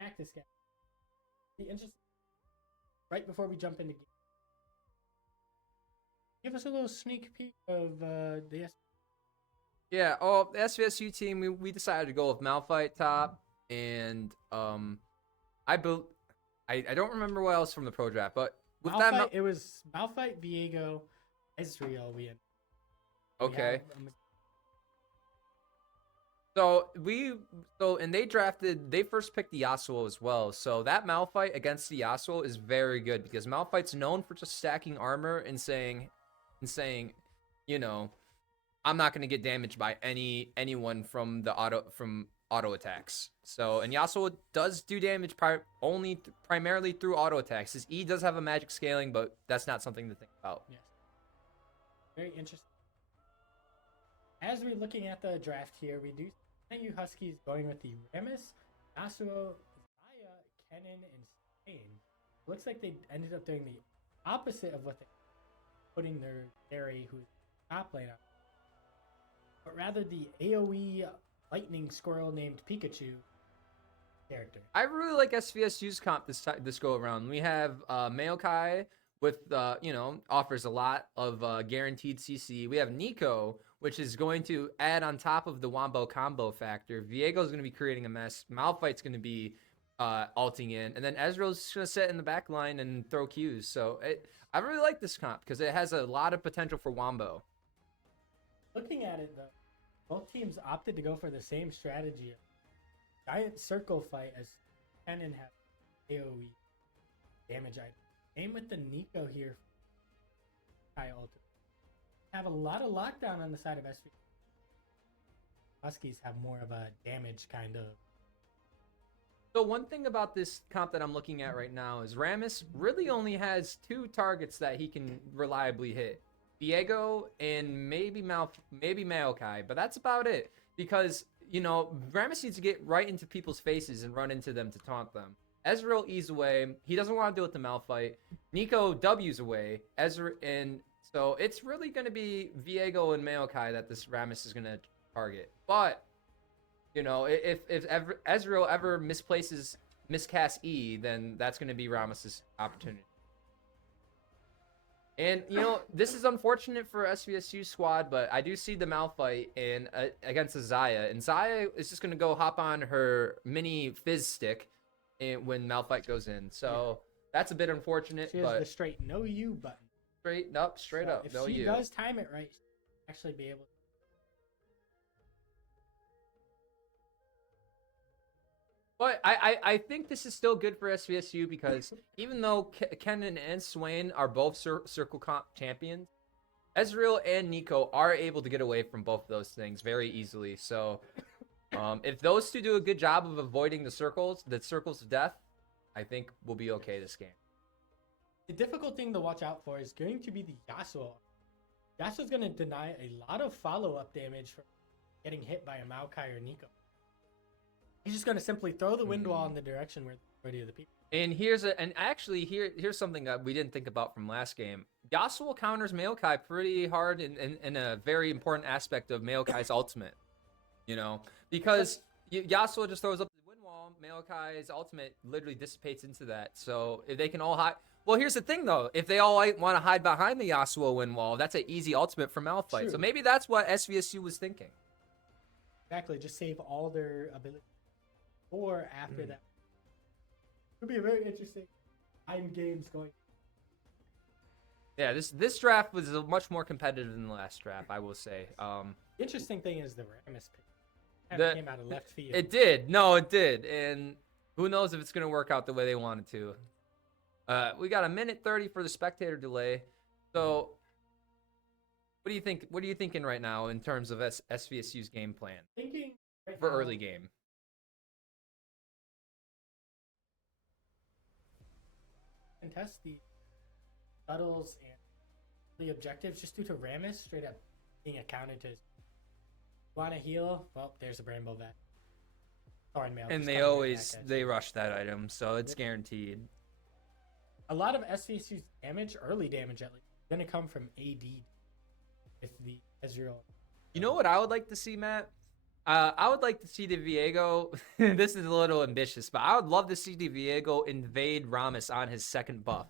practice game. Be interesting. Right before we jump into game, give us a little sneak peek of the Yeah, oh, the SVSU team, we decided to go with Malphite top, and I built. I don't remember what else from the pro draft, but with Malphite. It was Malphite, Viego, Ezreal. Okay. And they first picked the Yasuo as well. So that Malphite against the Yasuo is very good because Malphite's known for just stacking armor and saying, you know, I'm not going to get damaged by anyone from auto attacks. So, and Yasuo does do damage primarily through auto attacks. His E does have a magic scaling, but that's not something to think about. Yes. Very interesting. As we're looking at the draft here, we do see NIU Huskies going with the Rammus, Yasuo, Zaya, Kennen, and Spain. Looks like they ended up doing the opposite of what they putting their Barry, who's top laner, but rather the AoE lightning squirrel named Pikachu character. I really like SVSU's comp this go around. We have Maokai with offers a lot of guaranteed CC. We have Neeko, which is going to add on top of the Wombo combo factor. Viego's going to be creating a mess. Malphite's going to be ulting in, and then Ezreal's going to sit in the back line and throw Qs. So I really like this comp because it has a lot of potential for Wombo. Looking at it though, both teams opted to go for the same strategy. Giant circle fight as Kennen have AoE damage item. Same with the Neeko here. Have a lot of lockdown on the side of SV. Huskies have more of a damage kind of. So one thing about this comp that I'm looking at right now is Rammus really only has 2 targets that he can reliably hit. Viego and maybe Maokai, but that's about it. Because, Rammus needs to get right into people's faces and run into them to taunt them. Ezreal E's away. He doesn't want to deal with the Malphite. Neeko W's away. So it's really going to be Viego and Maokai that this Rammus is going to target. But, if Ezreal ever miscasts E, then that's going to be Rammus's opportunity. And, this is unfortunate for SVSU squad, but I do see the Malphite against the Zaya. And Zaya is just going to go hop on her mini fizz stick when Malphite goes in. So that's a bit unfortunate. She has the straight no you button. Straight up. If no she you. does time it right, she'll actually be able to. But I think this is still good for SVSU because even though Kennen and Swain are both Circle Comp champions, Ezreal and Neeko are able to get away from both of those things very easily. So if those two do a good job of avoiding the circles of death, I think we'll be okay this game. The difficult thing to watch out for is going to be the Yasuo. Yasuo's going to deny a lot of follow-up damage from getting hit by a Maokai or Neeko. He's just going to simply throw the wind wall in the direction where the majority of the people. And here's something that we didn't think about from last game. Yasuo counters Maokai pretty hard in a very important aspect of Maokai's ultimate. Because Yasuo just throws up the wind wall, Maokai's ultimate literally dissipates into that. So if they can all hide. Well, here's the thing though. If they all want to hide behind the Yasuo wind wall, that's an easy ultimate for Malphite. True. So maybe that's what SVSU was thinking. Exactly. Just save all their ability. Or after that. It would be a very interesting time games going. Yeah, this draft was much more competitive than the last draft, I will say. Interesting thing is the Rammus pick came out of left field. It did. No, it did. And who knows if it's going to work out the way they wanted to. We got 1:30 for the spectator delay. So what do you think? What are you thinking right now in terms of SVSU's game plan for early game? Contest the shuttles and the objectives just due to Rammus straight up being accounted to. Want to heal? Well, there's a Bramble vet. And they rush that item, so it's guaranteed. A lot of SVSU's damage, early damage at least, is going to come from AD with the Ezreal. You know what I would like to see, Matt? I would like to see the Viego. This is a little ambitious, but I would love to see the Viego invade Ramus on his second buff,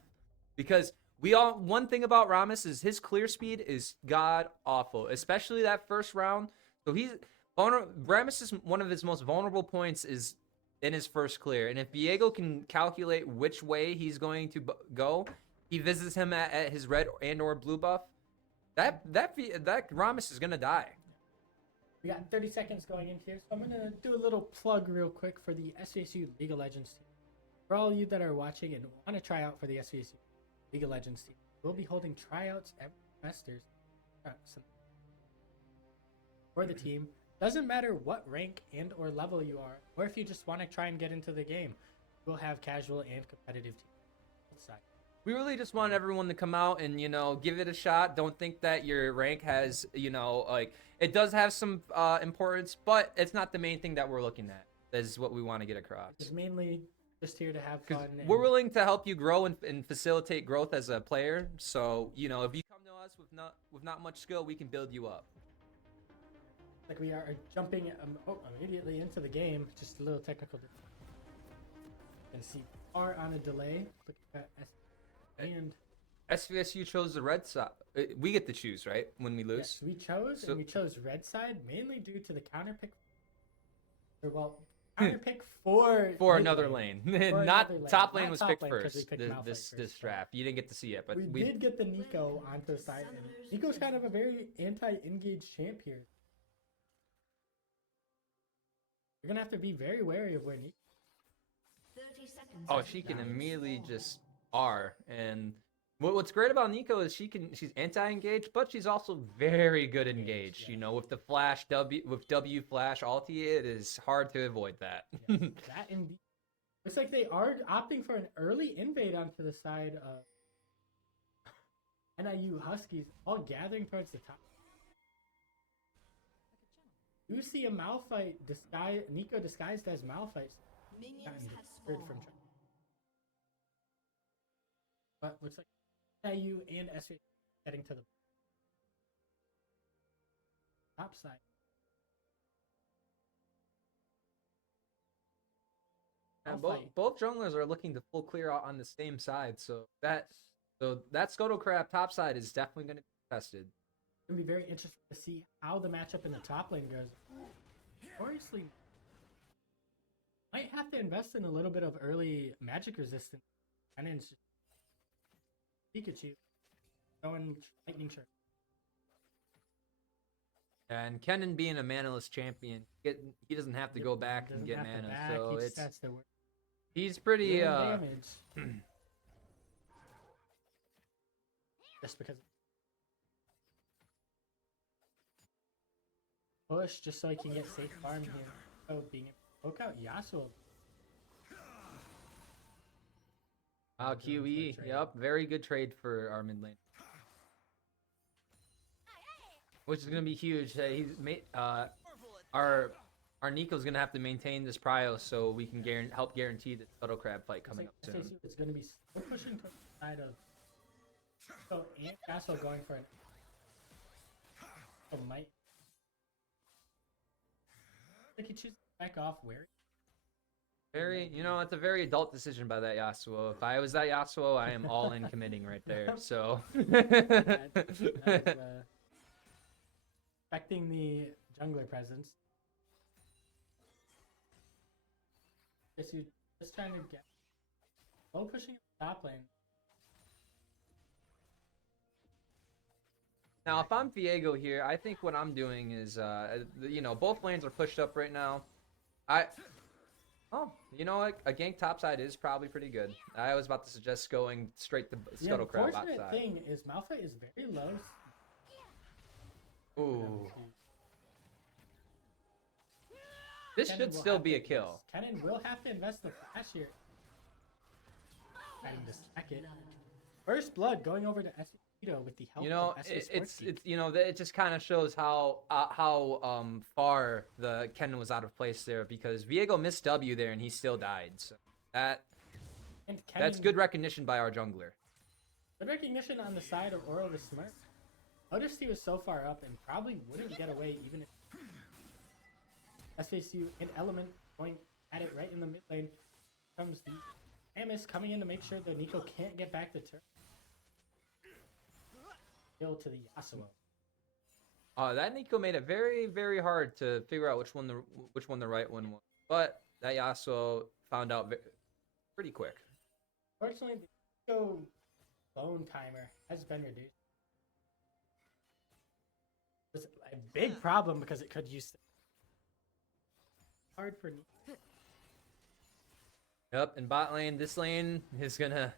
because one thing about Ramus is his clear speed is god awful, especially that first round. So Ramus is one of his most vulnerable points is in his first clear, and if Viego can calculate which way he's going to go, he visits him at his red and or blue buff. That Ramus is gonna die. We got 30 seconds going in here, so I'm going to do a little plug real quick for the SVSU League of Legends team. For all of you that are watching and want to try out for the SVSU League of Legends team, we'll be holding tryouts every semester for the team. Doesn't matter what rank and or level you are, or if you just want to try and get into the game, we'll have casual and competitive teams. We really just want everyone to come out and, give it a shot. Don't think that your rank has, it does have some importance, but it's not the main thing that we're looking at. That is what we want to get across. It's mainly just here to have fun. We're willing to help you grow and facilitate growth as a player. So, if you come to us with not much skill, we can build you up. Like we are jumping immediately into the game. Just a little technical. You can see are on a delay. Look at and SVSU chose the red side. We get to choose, right? When we lose. Yes, we chose red side mainly due to the counter pick. Counter pick for another lane. Top lane was picked first. This draft, you didn't get to see it, but we did get the Nico onto the side. And Nico's kind of a very anti-engaged champ here. You're gonna have to be very wary of where Nico. 30 seconds. Oh, she can immediately just R. And what's great about Nico is she's anti-engaged, but she's also very good engaged. Yeah. With the flash W flash ulti, it is hard to avoid that. Yes, that indeed. Looks like they are opting for an early invade onto the side of NIU Huskies, all gathering towards the top. You see a Malphite Nico disguised as Malphite. Minions have spawned. But looks like NIU and SVSU heading to the top side. And both junglers are looking to full clear out on the same side, so that Scoto Crab top side is definitely going to be tested. It's going to be very interesting to see how the matchup in the top lane goes. Notoriously, might have to invest in a little bit of early magic resistance. And then Pikachu going lightning shot. And Kennen being a manaless champion, he doesn't have to go back and get mana, so he's pretty damage. Just because push just so he can get safe farm here. Oh, being able to poke out Yasuo. Wow, QE. Yep, very good trade for our mid lane. Which is going to be huge. Our Nico's going to have to maintain this prio so we can help guarantee the Scuttle Crab fight coming up soon. It's going to be slow pushing to the side of so and Yasuo going for an might. I think he chooses to back off where. It's a very adult decision by that Yasuo. If I was that Yasuo, I am all in committing right there. So affecting the jungler presence. Just trying to get low pushing the top lane. Now, if I'm Viego here, I think what I'm doing is, both lanes are pushed up right now. A gank topside is probably pretty good. I was about to suggest going straight to Scuttle Crab outside. The unfortunate thing is Malphite is very low. Ooh. This should still be a kill. Kennen will have to invest the flash here. Trying to stack it. First blood going over to SVSU with the help of SV it just kind of shows how far the Kennen was out of place there, because Viego missed W there and he still died. So that's good recognition by our jungler. Good recognition on the side of Oro the Smurf. Noticed he was so far up and probably wouldn't get away even if SVSU and Element going at it right in the mid lane. Comes the Amos coming in to make sure that Nico can't get back the turn. Kill to the Yasuo. That Nico made it very, very hard to figure out which one the right one was. But that Yasuo found out pretty quick. Fortunately, the Nico bone timer has been reduced. It's a big problem because it could use hard for Nico. Yep, in bot lane, this lane is gonna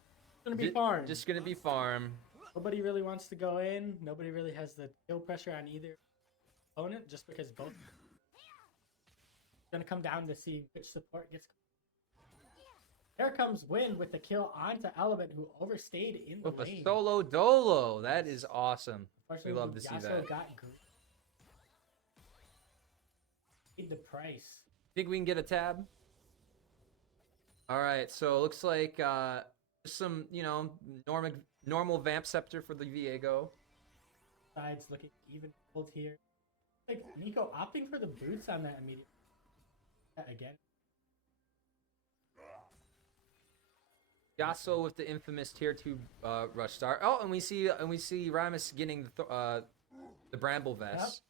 Be farm. just gonna be farm. Nobody really wants to go in. Nobody really has the kill pressure on either opponent, just because both. It's gonna come down to see which support gets. There comes Wind with the kill onto Element, who overstayed in the With lane. a solo dolo, that is awesome. We Unfortunately, love to see Yasuo that. got paid the price. Think we can get a tab? All right, so it looks like some, normal vamp scepter for the Viego. Sides looking even pulled here. Like Nico opting for the boots on that immediate. Again. Yasuo with the infamous tier 2 rush star. Oh, and we see Ramus getting the bramble vest.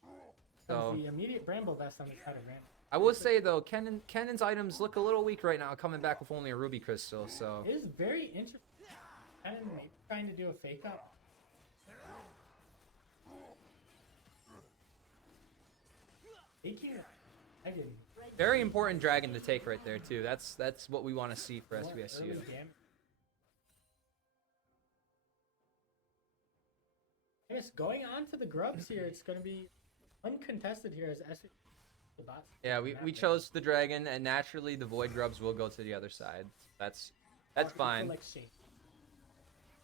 So The immediate bramble vest on the side of Ram. I will say though, Kennan's items look a little weak right now, coming back with only a ruby crystal. So It is very interesting. And maybe trying to do a fake up. Taking that. Dragon. very important dragon to take right there too. That's what we want to see for More SVSU. early damage. Yes, going on to the grubs here, it's going to be uncontested here as SVSU. The bots. Yeah, we chose the dragon, and naturally the void grubs will go to the other side. That's fine. Like Shane.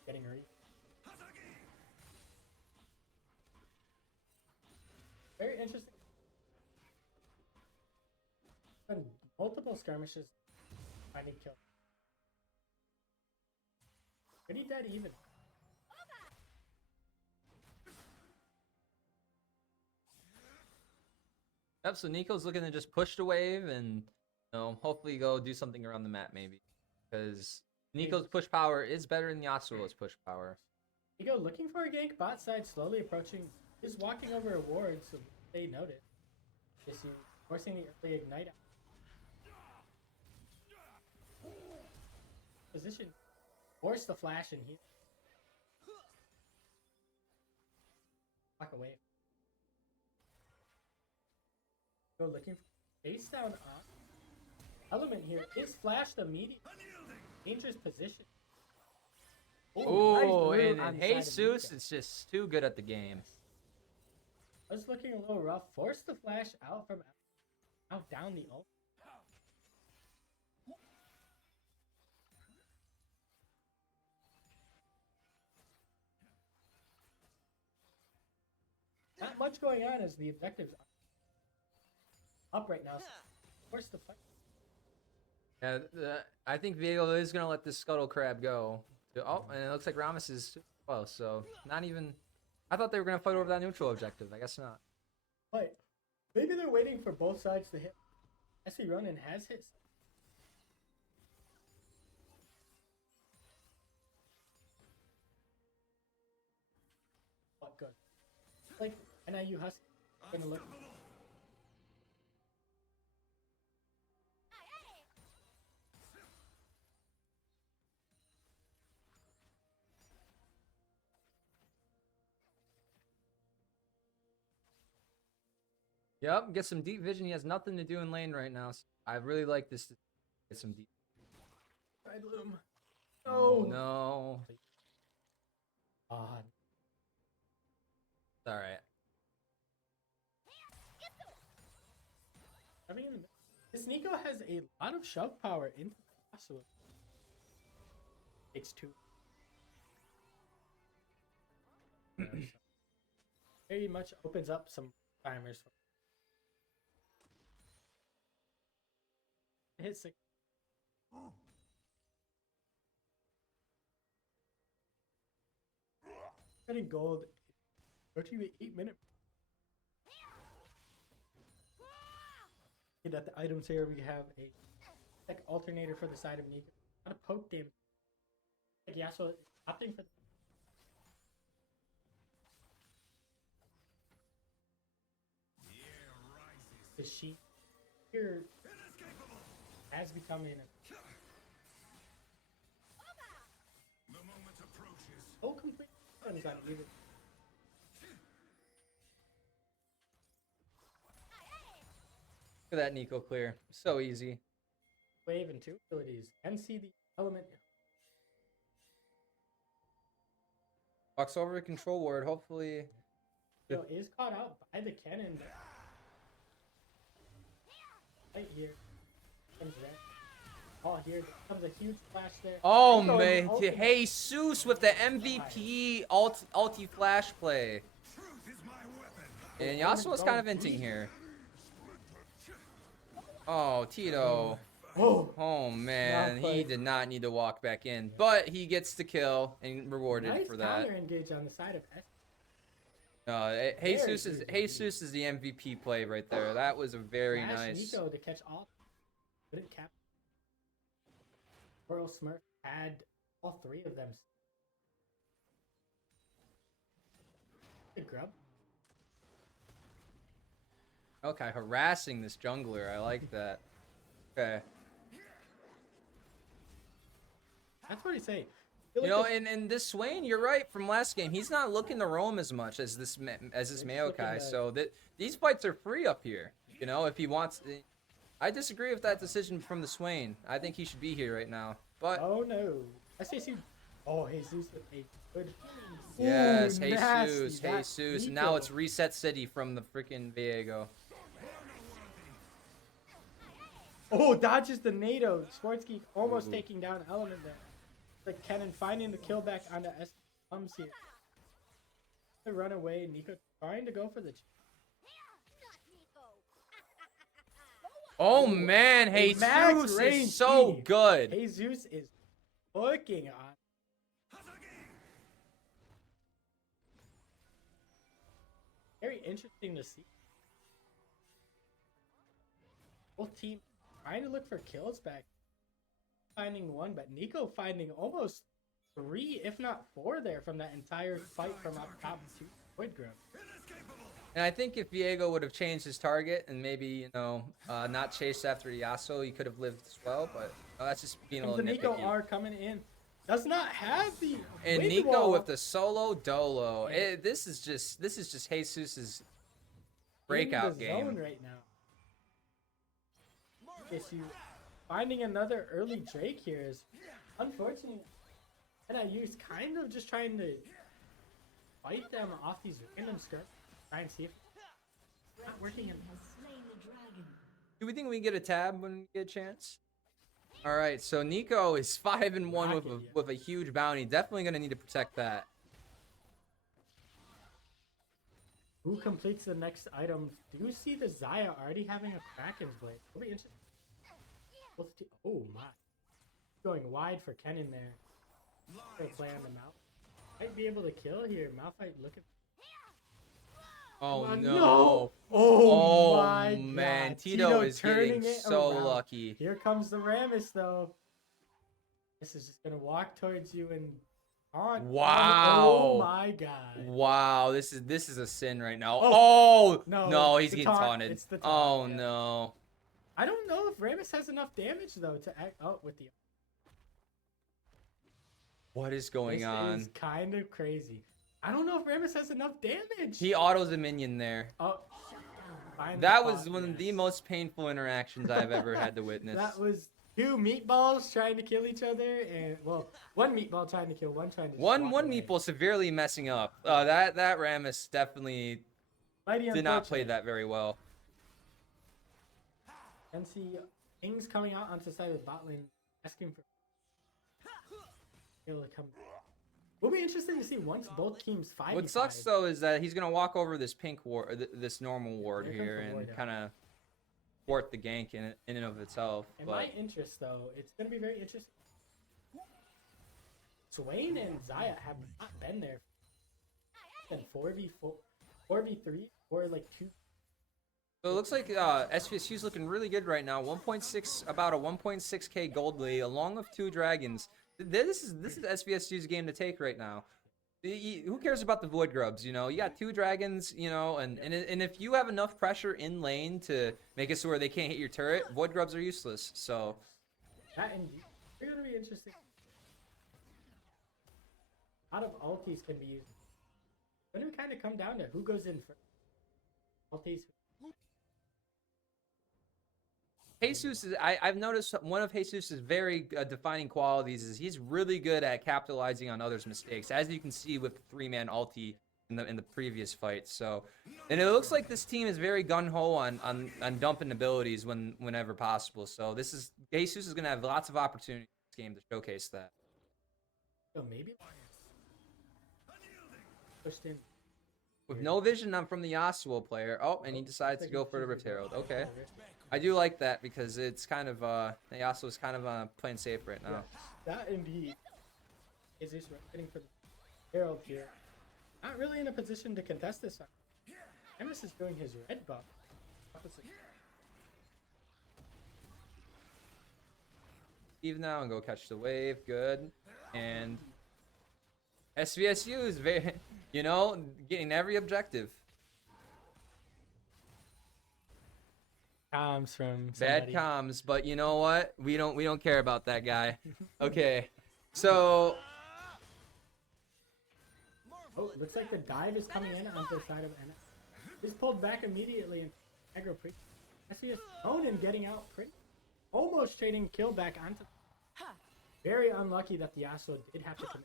Getting ready. Very interesting. Been multiple skirmishes finding kill. Pretty dead even. Yep, so Nico's looking to just push the wave and hopefully go do something around the map maybe. Because Nico's push power is better than Yasuo's push power. Nico looking for a gank, bot side slowly approaching. Is walking over a ward, so they noted. Just forcing the early ignite out. Position. Force the flash in here. Walk away. Go looking for face down up. Element here is flashed immediately. Dangerous position. Oh, nice and on the side of Jesus Nico. is just too good at the game. Was looking a little rough. Forced the flash out from out down the ult. Not much going on as the objectives are up right now. So force the fight. Yeah, I think Viego is gonna let this scuttle crab go. Oh, and it looks like Ramus is close. So not even. I thought they were gonna fight over that neutral objective. I guess not. But maybe they're waiting for both sides to hit. SV Ronin has hit. What good? Like NIU Huskies gonna look. Yep, get some deep vision. He has nothing to do in lane right now. So I really like this to get some deep. Red Loom. Oh No. no. God. It's all right. I mean, this Nico has a lot of shove power into the Yasuo. Takes two. Very much opens up some timers. Hit 6. Getting gold. 38 minute. Looking at the items here, we have a tech alternator for the side of Nico. Not a poke damage. Like Yasuo is opting for the sheet here has become an whole complete runs on either. Look at that Nico clear. So easy. Wave and 2 abilities. And see the element. Walks over to control ward. Hopefully. Is caught out by the cannon. Right here. Comes red. Oh, here comes a huge flash there. Oh Nico in the man, ultimate. Jesus with the MVP ulti flash play. And Yasuo's kind of inting here. Oh, Tito. Oh, Oh man, he played. did not need to walk back in, but he gets the kill and rewarded nice for that. counter engage on the side of S. Jesus is good. Jesus is the MVP play right there. That was a very Flash nice. Nico to catch all. Couldn't cap. Royal Smurf had all 3 of them. The grub. Okay, harassing this jungler. I like that. Okay. That's what he say. You know, and this Swain, you're right. From last game, he's not looking to roam as much as this Maokai. to- So that these fights are free up here. You know, if he wants, I disagree with that decision from the Swain. I think he should be here right now. But Oh no. SVSU. Oh, Jesus with a good. yes, Ooh, nasty. Jesus, That Jesus. And Nico. now it's Reset City from the freaking Viego. Oh, dodges the NATO. Swarsky almost taking down Element there. Like Kennen finding the kill back on the S comes here. To run away, Nico trying to go for the. Oh man, a max Jesus range is so E. good. Jesus is working on. Very interesting to see. Both teams trying to look for kills back. Finding 1, but Nico finding almost 3, if not 4 there from that entire fight from up top to Void Grub. And I think if Viego would have changed his target and maybe, you know, not chased after Yasuo, he could have lived as well. But that's just being a And little the Nico nitpicky. R coming in. Does not have the And wind Nico wall with the solo dolo. Yeah. This is just Jesus's in breakout the game. zone right now. Issue. Finding another early Drake here is unfortunate. NIU's kind of just trying to fight them off these random skirts. Try and see if it's not working. In Has slain the dragon. Do we think we can get a tab when we get a chance? All right, so Nico is 5-1 Rocket, yeah. with a huge bounty. Definitely gonna need to protect that. Who completes the next item? Do you see the Zaya already having a Kraken's Blade? It'll be interesting. Oh my. Going wide for Kennen there. Gonna play on the mouth. Might be able to kill here. Malphite looking. Oh on, no. Oh, my man, God. Tito is turning getting it so around. lucky. Here comes the Rammus though. This is just gonna walk towards you and on. Wow. Oh my God. Wow, this is a sin right now. Oh, Oh no, no, it's he's the getting taunt. taunted. It's the Oh taunt, yeah. no. I don't know if Rammus has enough damage though to act out with the. What is going This on? is kind of crazy. I don't know if Rammus has enough damage. He autos a minion there. Oh, find That the was taunt, one of the yes. most painful interactions I've ever had to witness. That was 2 meatballs trying to kill each other, and well, 1 meatball trying to kill, one trying to. just One walk away. meatball severely messing up. That Rammus definitely Mighty did not play unfortunate. that very well. And see things coming out onto the side of the bot lane, asking for. Able to come. Will be interesting to see once both teams fight. What sucks though is that he's gonna walk over this pink ward, this normal ward Here comes here, the and ward, yeah. kind of thwart the gank in and of itself. In But my interest, though, it's going to be very interesting. Swain and Zaya have not been there. Then 4v4, 4v3, or like 2. So it looks like SVSU is looking really good right now. 1.6, about a 1.6k gold lead, along with 2 dragons. This is SVSU's game to take right now. Who cares about the void grubs? You know, you got 2 dragons. You know, and if you have enough pressure in lane to make it so where they can't hit your turret, void grubs are useless. So That indeed. They're gonna be interesting. A lot of ultis can be used. When it kind of come down to who goes in first. Ultis. Jesus is, I've noticed one of Jesus' very defining qualities is he's really good at capitalizing on others' mistakes, as you can see with the 3-man ulti in the previous fight. So, and it looks like this team is very gung-ho on dumping abilities whenever possible. So Jesus is gonna have lots of opportunities in this game to showcase that. So maybe pushed in. With no vision from the Yasuo player. Oh, and he decides to go for the Rift Herald. Okay. I do like that because it's kind of Yasuo is kind of playing safe right now. Yeah, that indeed. Jesus getting for the Herald here. Not really in a position to contest this one. Emus is doing his red buff. Leave now and go catch the wave. Good. And SVSU is very, you know, getting every objective. Comms from somebody. Bad comms, but you know what? We don't care about that guy. Okay. So Oh, looks like the dive is coming in onto the side of Enna. He's pulled back immediately and aggro pretty. SVS Ronan getting out pretty. Almost trading kill back onto. Very unlucky that the Yasuo did have to come.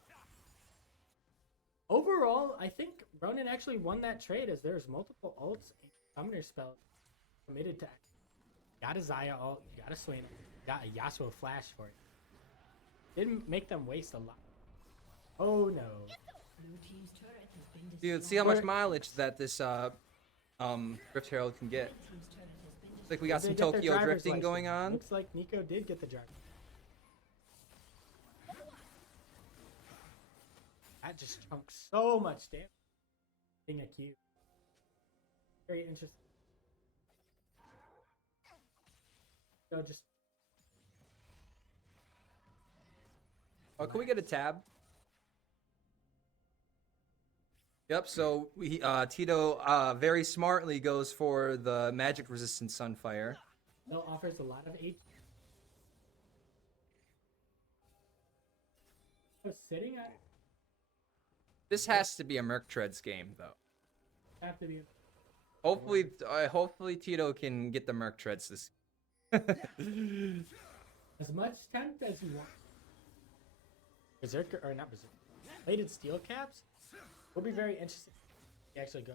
Overall, I think Ronan actually won that trade as there's multiple ults and summoner spells committed to. Got a Xayah ult, got a Swain, got a Yasuo flash for it. Didn't make them waste a lot. Oh no. Blue team's turret has been destroyed. dude, see how much mileage that this Rift Herald can get. Team's turret has been Looks like we got They some get their Tokyo driver's drifting license. going on. Looks like Nico did get the driver. That just chunks so much damage. Being a Q. Very interesting. So just Oh, can we get a tab? Yep, so we Tito very smartly goes for the magic resistant Sunfire. still offers a lot of HP. So sitting at This has to be a Merc Treads game though. have to be Hopefully Tito can get the Merc Treads this. as much temp as you want. Berserker or not Berserker. Plated steel caps will be very interesting. He actually go.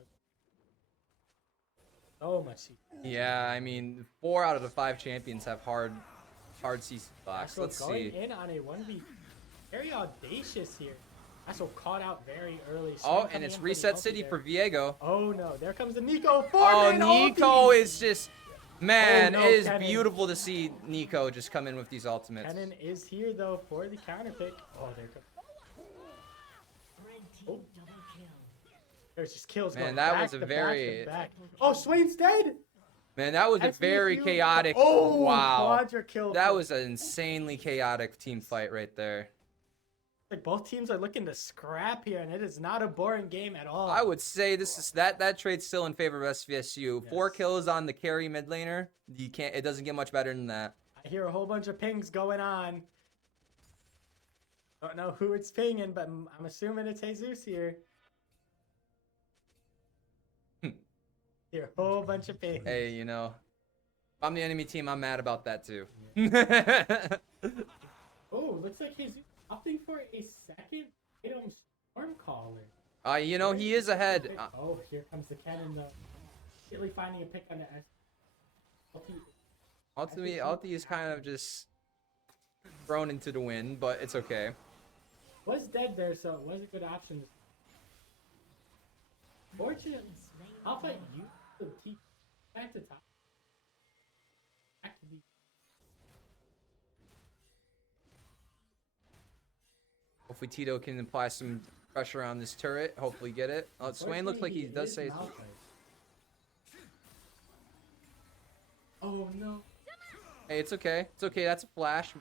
So much CC. Yeah, I mean, 4 out of the 5 champions have hard CC blocks. So Let's going see. in on a 1v, very audacious here. Also caught out very early. Oh, Swing and coming it's in for the Reset ulti City there. for Viego. Oh no, there comes the Nico. Oh, Four-man Nico ulti! is just, man, Oh, no, it is Kennen. beautiful to see Nico just come in with these ultimates. Kennen is here though for the counter pick. Oh, there comes. red team Oh. double kill. There's just kills Man, going that back was a to very- back to back. Oh, Swain's dead. Man, that was a very SVSU. chaotic. Oh, Wow. quadra kill. That for- was an insanely chaotic team fight right there. like both teams are looking to scrap here, and it is not a boring game at all. I would say this is that trade's still in favor of SVSU. 4 Yes. kills on the carry mid laner. You can't. It doesn't get much better than that. I hear a whole bunch of pings going on. Don't know who it's pinging, but I'm assuming it's Jesus here. Hear a whole bunch of pings. Hey, you know, if I'm the enemy team, I'm mad about that too. Oh, looks like he's opting for a second item Stormcaller. You know, he is ahead. Oh, here comes the cannon though. Immediately finding a pick on the S. Ulti is kind of just thrown into the wind, but it's okay. Was dead there, so it was a good option. Fortunately, I'll fight you to the back to top. Back to the Hopefully Tito can apply some pressure on this turret. Hopefully get it. Oh, Swain looks like he does say. Oh no. Hey, it's okay. It's okay. That's a flash.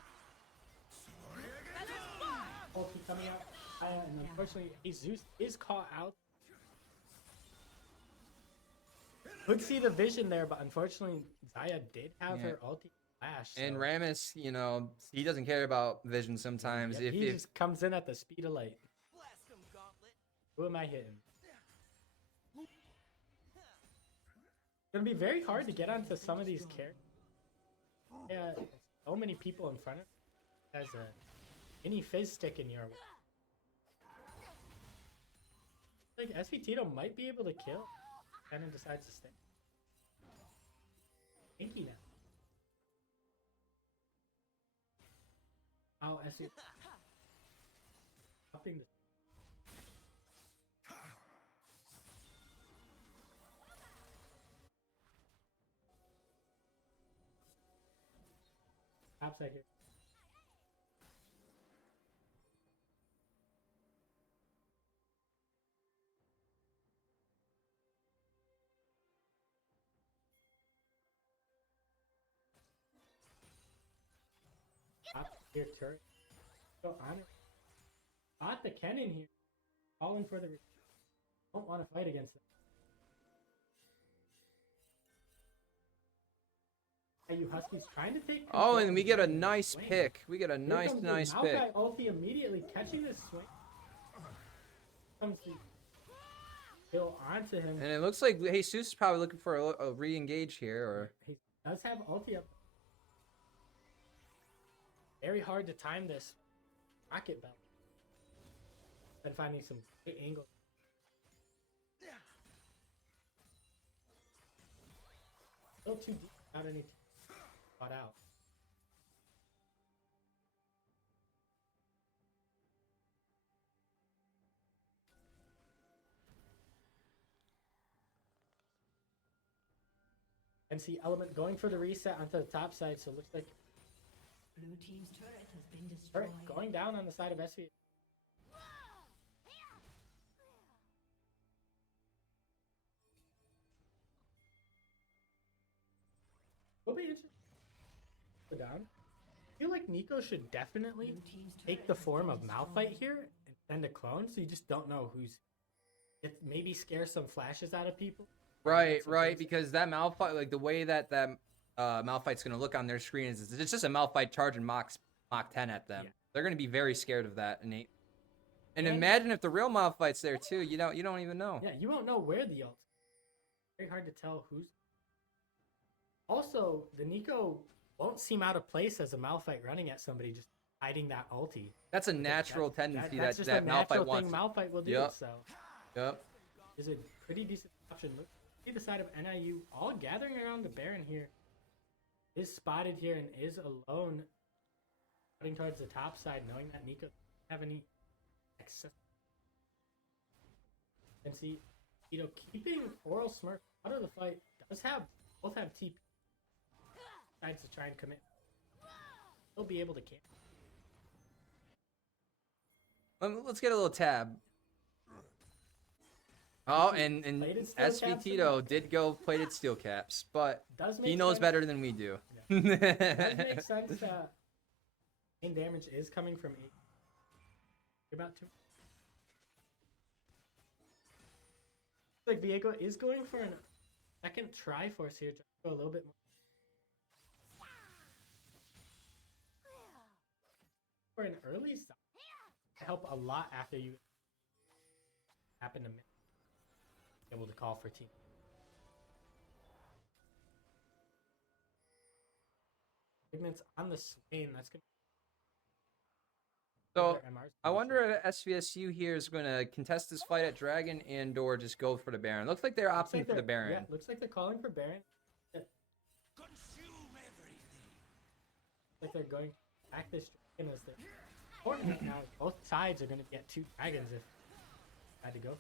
Ulti coming out. And unfortunately, Jesus is caught out. Could see the vision there, but unfortunately, Zaya did have her ulti flash. And so- Rammus, you know, he doesn't care about vision sometimes. Yep, he if just comes in at the speed of light. Who am I hitting? It's gonna be very hard to get onto some of these characters. Yeah, so many people in front of you. Has a mini fizz stick in your way. Like SV Tito might be able to kill. Kind of decides to stay. Inky now. Oh, SV. Upping the. Top second. Top tier turret. So on it. Got the cannon here. Calling for the. Don't want to fight against them. NIU Huskies trying to take. Oh, control and we of get a the nice swing. pick. We get a Here nice comes the pick. Maokai ulti immediately catching this swing. Comes the kill onto him. And it looks like Jesus is probably looking for a re-engage here, or He does have ulti up. Very hard to time this rocket belt. And finding some great angles. Still too deep. Not any caught out. NC Element going for the reset onto the top side, so it looks like Blue team's turret has been destroyed. alright, going down on the side of SV. Will be interesting. Go down. I feel like Nico should definitely Blue team's take turret the has form been of destroyed. Malphite here and send a clone, so you just don't know who's. It maybe scare some flashes out of people. right, Some right, things. because that Malphite, like the way that Malphite's gonna look on their screen is it's just a Malphite charging Mach 10 at them. Yeah. They're gonna be very scared of that, innate. And And- imagine if the real Malphite's there too. You don't even know. Yeah, you won't know where the ult. Very hard to tell who's. Also, the Nico won't seem out of place as a Malphite running at somebody, just hiding that ulti. That's a natural tendency that that's just a Malphite natural wants. thing Malphite will do. Yep. So, Yep. is a pretty decent option. Look, see the side of NIU all gathering around the Baron here. Is spotted here and is alone, heading towards the top side, knowing that Nico doesn't have any access. And see, keeping Oral Smirk out of the fight does have both have TP. Decides to try and commit. He'll be able to camp. Let's get a little tab. Oh, and Plated steel SV caps Tito did go plated steel caps, but Does make he knows sense. better than we do. Does make sense that main damage is coming from 8. You're about to. Like Viego is going for a second Triforce here to go a little bit more. For an early stop, help a lot after you happen to be able to call for team. Segments on the Swain, that's good. So I wonder if SVSU here is going to contest this fight at Dragon and/or just go for the Baron. Looks like they're opting for the Baron. Yeah, looks like they're calling for Baron. Yeah. Like they're going back this dragon as they're important now. Both sides are going to get 2 dragons if had to go.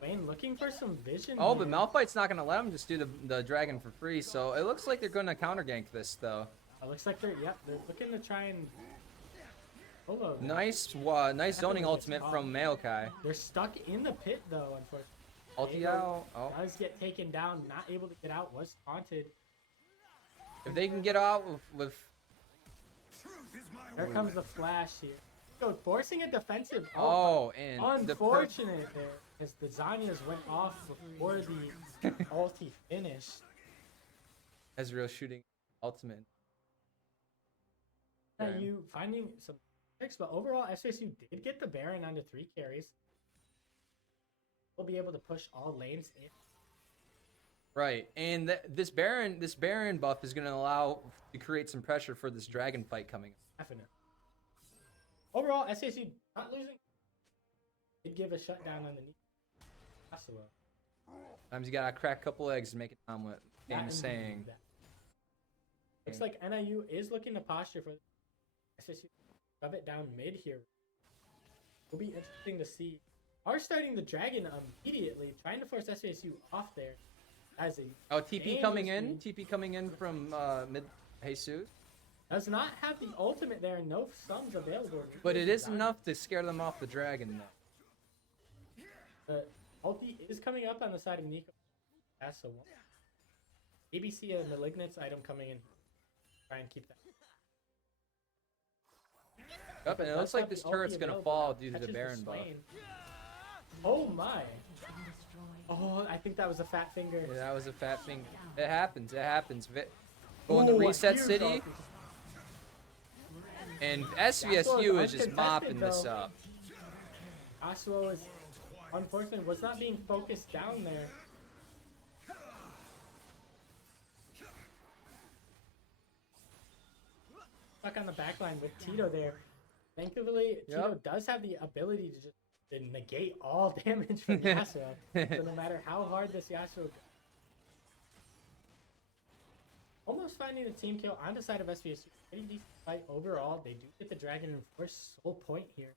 Wayne looking for some vision. Oh, but here. Malphite's not going to let him just do the Dragon for free. So it looks like they're going to counter gank this though. It looks like they're looking to try and. Hold on. Nice zoning ultimate from Maokai. They're stuck in the pit though, unfortunately. Ulti Diego out. Oh. Does get taken down, not able to get out, was taunted. If they can get out with There comes the flash here. So forcing a defensive. and Unfortunate there, as the Zanyas went off before the ulti finished. Ezreal shooting ultimate. You finding some tricks, but overall SVSU did get the Baron onto 3 carries. We'll be able to push all lanes in. Right, and this Baron buff is going to allow to create some pressure for this dragon fight coming. Definitely. Overall, SVSU not losing. Did give a shutdown on the knee. Sometimes you gotta crack a couple eggs to make an omelet. Game is saying. Looks like NIU is looking to posture for SVSU. Shove it down mid here. Will be interesting to see. Are starting the dragon immediately, trying to force SVSU off there. As a TP coming in. TP coming in from mid Jesus. Does not have the ultimate there, and no sums available. But it is enough to scare them off the dragon, though. The ulti is coming up on the side of Nico. That's a one. ABC a Malignance item coming in. Try and keep that. Yep, and it looks like this turret's gonna fall due to the Baron buff. Oh my! Oh, I think that was a fat finger. Yeah, that was a fat finger. It happens. It happens. Going to Reset City. And SVSU is just mopping this up. Yasuo is, unfortunately, was not being focused down there. Stuck on the back line with Tito there. Thankfully, Tito does have the ability to just negate all damage from Yasuo. So no matter how hard this Yasuo goes. Almost finding a team kill on the side of SVSU. Pretty decent fight overall. They do get the dragon in first soul point here.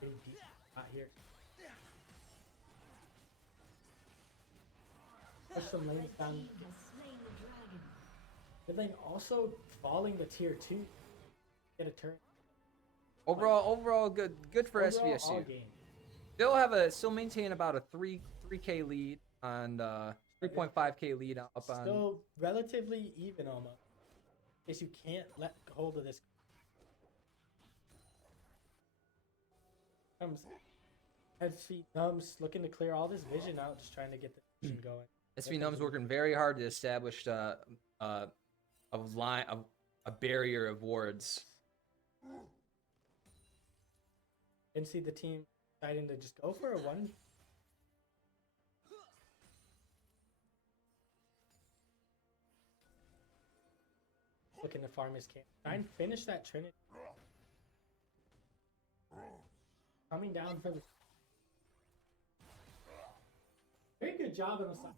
Pretty decent spot here. Push some lanes down. Mid lane also falling to tier 2. Get a turn. Overall good for SVSU. Still maintain about a 3K lead on 3.5K lead up on. Still relatively even almost. In case you can't let hold of this. SV Nums looking to clear all this vision out, just trying to get the vision going. SV Nums working very hard to establish a barrier of wards. And see the team deciding to just go for a one. Looking to farm his camp. Try and finish that Trinity. Coming down for the. Very good job on the side.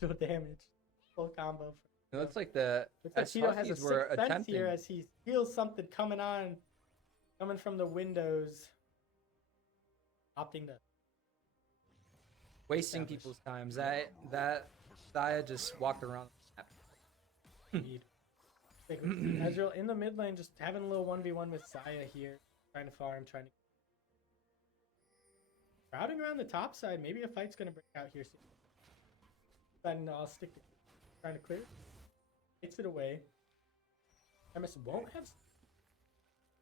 Little damage. Full combo. It looks like the Tito has a Huskies were sixth sense attempting here as he feels something coming from the windows. Opting to wasting people's times. That Saya just walked around. Ezreal in the mid lane, just having a little 1v1 with Saya here, trying to farm, trying to crowding around the top side. Maybe a fight's gonna break out here soon. Then I'll stick to trying to clear. Takes it away. MS won't have.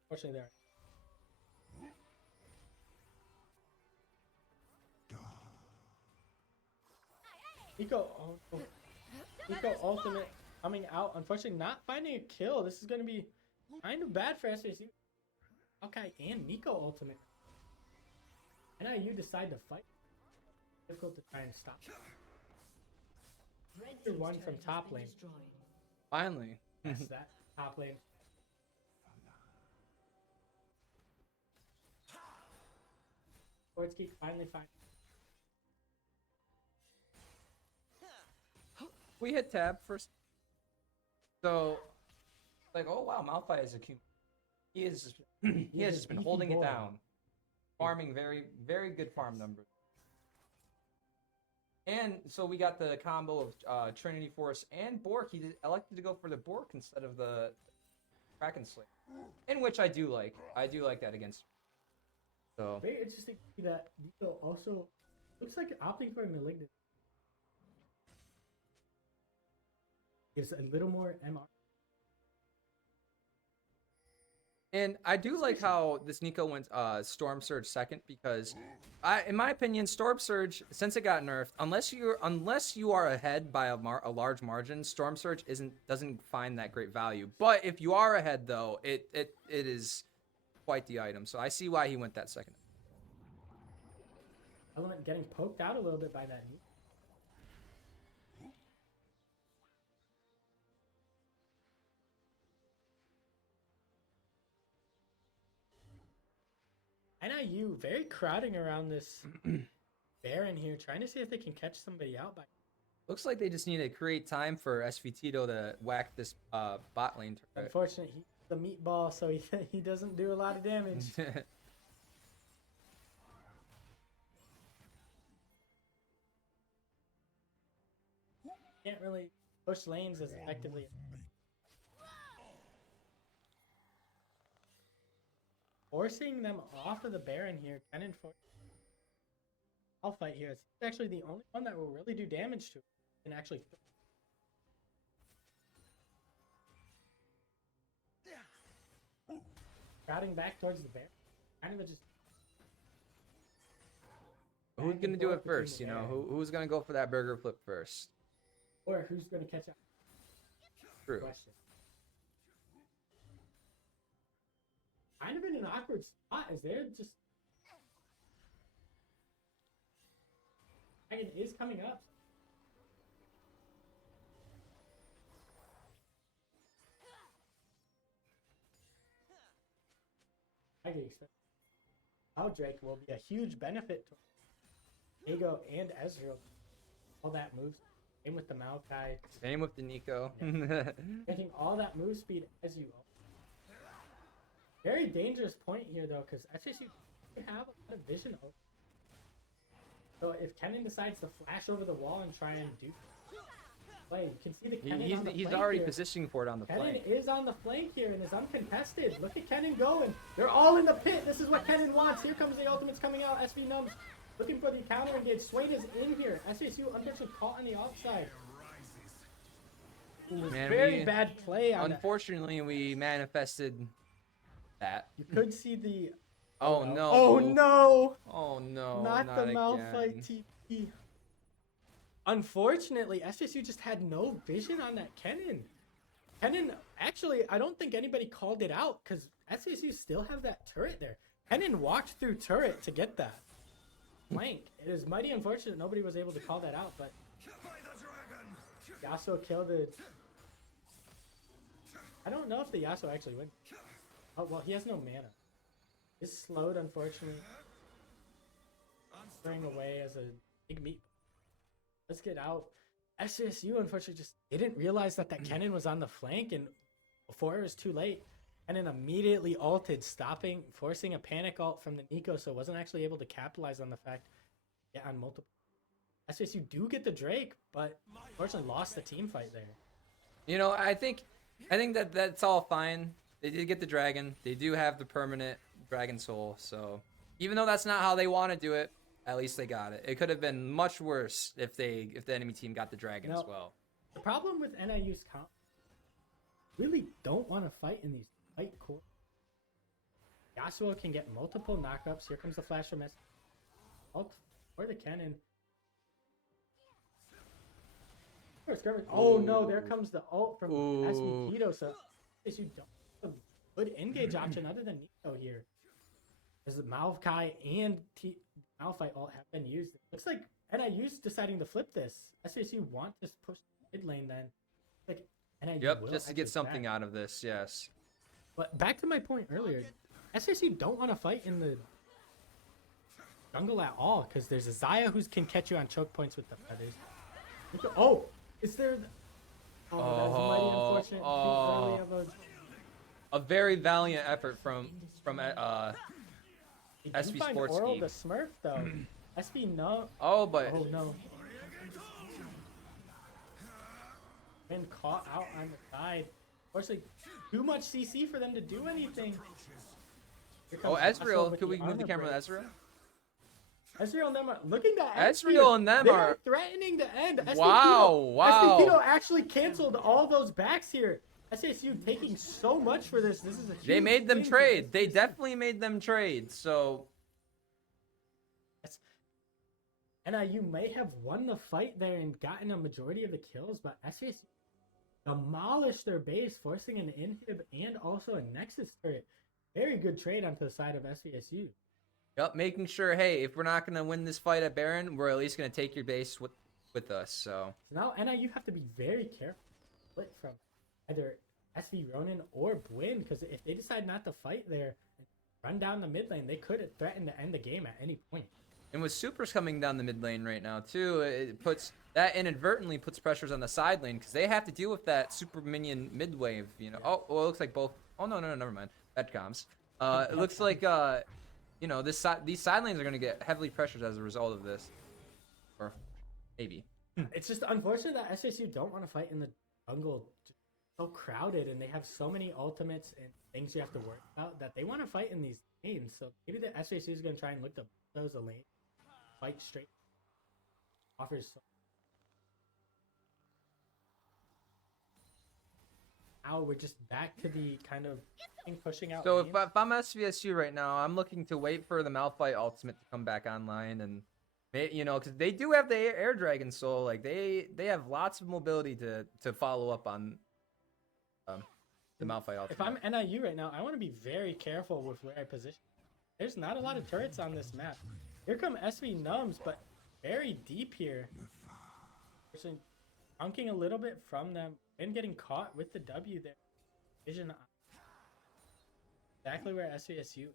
Fortunately, there. Nico, Nico ultimate coming out. Unfortunately, not finding a kill. This is going to be kind of bad for SVSU. Okay, and Nico ultimate. NIU decide to fight. Difficult to try and stop. One from top lane. Finally. That's that top lane. Sportsgeek finally find. We hit tab first. So, like, oh wow, Malphite is a cute. He has just been holding it down, farming very good farm numbers. And so we got the combo of Trinity Force and Bork. He elected to go for the Bork instead of the Kraken Slayer, in which I do like. I do like that against. So Very interesting to see that Nico also looks like opting for a Malignant. Gives a little more MR. And I do like how this Nico went Storm Surge second because, in my opinion, Storm Surge, since it got nerfed, unless you are ahead by a large margin, Storm Surge doesn't find that great value. But if you are ahead though, it is quite the item. So I see why he went that second. Element getting poked out a little bit by that Nico. NIU very crowding around this Baron here, trying to see if they can catch somebody out by. Looks like they just need to create time for SVTito to whack this bot lane turret. Unfortunately, he's the meatball, so he doesn't do a lot of damage. Can't really push lanes as effectively. Forcing them off of the Baron here, Kennen for. I'll fight here. It's actually the only one that will really do damage to it and actually. Crowding back towards the Baron. Kind of just. Who's gonna do it first? You know, who's gonna go for that burger flip first? Or who's gonna catch up? True. Question. Kind of in an awkward spot as they're just. Dragon is coming up. I can expect Drake will be a huge benefit to Diego and Ezreal. All that moves. Same with the Maokai. Same with the Nico. Yeah. Getting all that move speed as you. Very dangerous point here though, because SVSU have a lot of vision over. So if Kennen decides to flash over the wall and try and do play, you can see the Kennen on the he's flank already here. positioning for it on the flank. Kennen is on the flank here and is uncontested. Look at Kennen going. They're all in the pit. This is what Kennen wants. Here comes the ultimates coming out. SV Nums looking for the counter engage. Swain is in here. SVSU unfortunately caught on the offside. Man, Very bad play on that. Unfortunately, we manifested that. You could see the. Oh no! Oh no! Oh no! Not the again. Malphite TP. Unfortunately, SVSU just had no vision on that Kennen. Kennen, actually, I don't think anybody called it out because SVSU still have that turret there. Kennen walked through turret to get that flank. It is mighty unfortunate nobody was able to call that out, but Yasuo killed it. I don't know if the Yasuo actually went. Oh, well, he has no mana. It's slowed, unfortunately. Spraying away as a big meat. Let's get out. SVSU, unfortunately, just didn't realize that Kennen was on the flank, and before it was too late, Kennen immediately ulted, stopping, forcing a panic ult from the Nico, so wasn't actually able to capitalize on the fact on multiple. SVSU do get the Drake, but unfortunately lost the team fight there. You know, I think that that's all fine. They did get the dragon. They do have the permanent dragon soul. So even though that's not how they want to do it, at least they got it. It could have been much worse if the enemy team got the dragon as well. The problem with NIU's comp really don't want to fight in these fight core. Yasuo can get multiple knockups. Here comes the flash from S. Ult for the Kennen. Oh no, there comes the ult from SVTito. So you don't have a good engage option other than Nico here. As the Maokai and Malphite ult have been used. It looks like NIU's deciding to flip this. SVSU want to push mid lane then. Like NIU will just to get something back. out of this, yes. But back to my point earlier, SVSU don't want to fight in the jungle at all because there's a Xayah who can catch you on choke points with the feathers. Oh, is there? That was mighty unfortunate. A very valiant effort from Did SV you find Sports Oral team. the Smurf though? SV no. Oh, but Oh no. Been caught out on the side. Unfortunately, too much CC for them to do anything. Here Oh, comes Yasuo Ezreal. with Could we move the armor camera to break. Ezreal? Ezreal and them are looking to end Ezreal here. and them They are- threatening to end. Wow, wow. SVPito actually canceled all those backs here. SVSU taking so much for this. This is a huge They made them thing for trade. They SVSU. definitely made them trade. So NIU may have won the fight there and gotten a majority of the kills, but SVSU demolished their base, forcing an inhib and also a Nexus turret. Very good trade onto the side of SVSU. yep, making sure, hey, if we're not gonna win this fight at Baron, we're at least gonna take your base with us. So So now NIU have to be very careful split from either SV Ronin or Bwin, because if they decide not to fight there and run down the mid lane, they could threaten to end the game at any point. and with supers coming down the mid lane right now too, it puts that inadvertently puts pressures on the side lane because they have to deal with that super minion mid wave. You know, oh well, it looks like both. Oh no, never mind. Bad comms. It looks like you know, these side lanes are gonna get heavily pressured as a result of this, or maybe. It's just unfortunate that SVSU don't want to fight in the jungle. Just so crowded, and they have so many ultimates and things you have to worry about that they want to fight in these lanes. So maybe the SVSU is going to try and look to those a lane, fight straight. Offers so. Now we're just back to the kind of thing pushing out. So lanes. if I'm SVSU right now, I'm looking to wait for the Malphite ultimate to come back online, and you know, because they do have the Air Dragon Soul, like they have lots of mobility to follow up on the Malphite ultimate. If I'm NIU right now, I want to be very careful with where I position. There's not a lot of turrets on this map. Here come SV Numbs, but very deep here. Person chunking a little bit from them and getting caught with the W there. Vision exactly where SVSU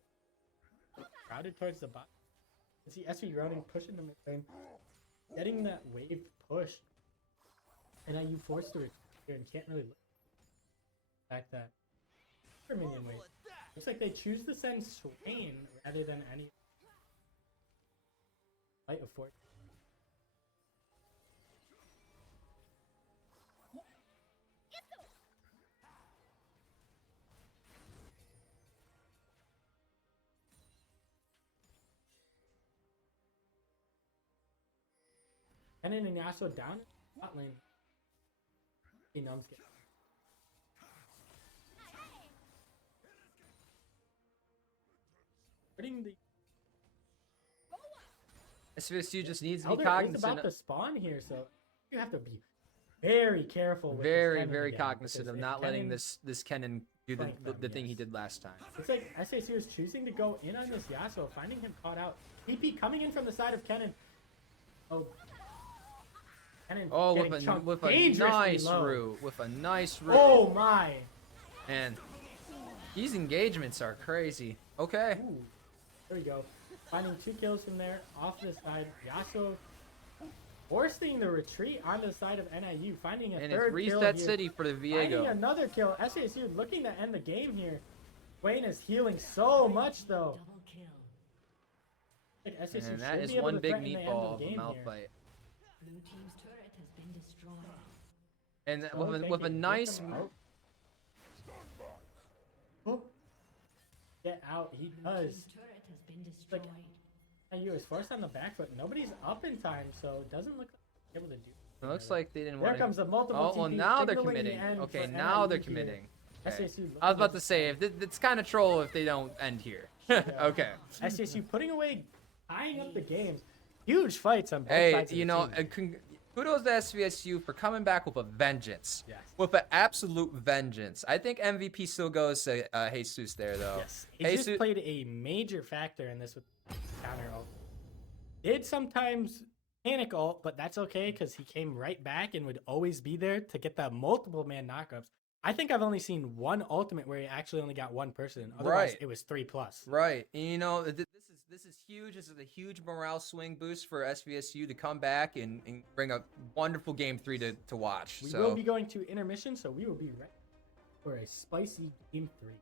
crowded towards the bottom. You see SV Ronin pushing them in, getting that wave push. NIU forced to retreat here and can't really look back that super minion wave. Looks like they choose to send Swain rather than any light of force. And then Yasuo down in bot lane. He numbs get. Putting the SVSU just needs to be Elder is cognizant. about to spawn here, so you have to be very careful. With this Very, Kennen very again, cognizant because of if not letting Kennen- this Kennen do flank them, the thing he yes. did last time. It's like SAC is choosing to go in on this Yasuo, finding him caught out. TP coming in from the side of Kennen. Oh, Kennen Oh, getting with a chunked with a dangerously nice low. root, with a nice root, Oh my! and these engagements are crazy. Okay, Ooh, there we go. Finding 2 kills from there off the side. Yasuo forcing the retreat on the side of NIU, finding a and it's third kill reset here. city for the Finding Viego. another kill. SASU looking to end the game here. Wayne is healing so much though. Double kill. Like SASU And that should is be able one to big threaten the end meatball of of the a game here. Malphite. Blue team's turret has been destroyed. And So with a thinking, nice, get them out. Oh. Get out, he Blue does. team's turret has been Like- destroyed. NIU is forced on the back foot. Nobody's up in time, so it doesn't look like they're able to do. it looks like they didn't There want comes to. the multiple. Oh well, TPs now they're signaling the committing. end Okay, for now NIU they're here. committing. Okay. SASU I was about looking to say if it's kind of troll if they don't end here. Okay. SASU putting away, tying up the games. Huge fights on both Hey, sides of you the know, team. kudos to SVSU for coming back with a vengeance. Yes. With an absolute vengeance. I think MVP still goes to Jesus there, though. Yes, he just Jesus, played a major factor in this with counter ult. Did sometimes panic ult, but that's okay because he came right back and would always be there to get that multiple man knockups. I think I've only seen one ultimate where he actually only got one person. Otherwise, Right. it was 3+. right. And, you know, this is huge. This is a huge morale swing boost for SVSU to come back and bring a wonderful game 3 to watch. We So will be going to intermission, so we will be ready for a spicy game 3.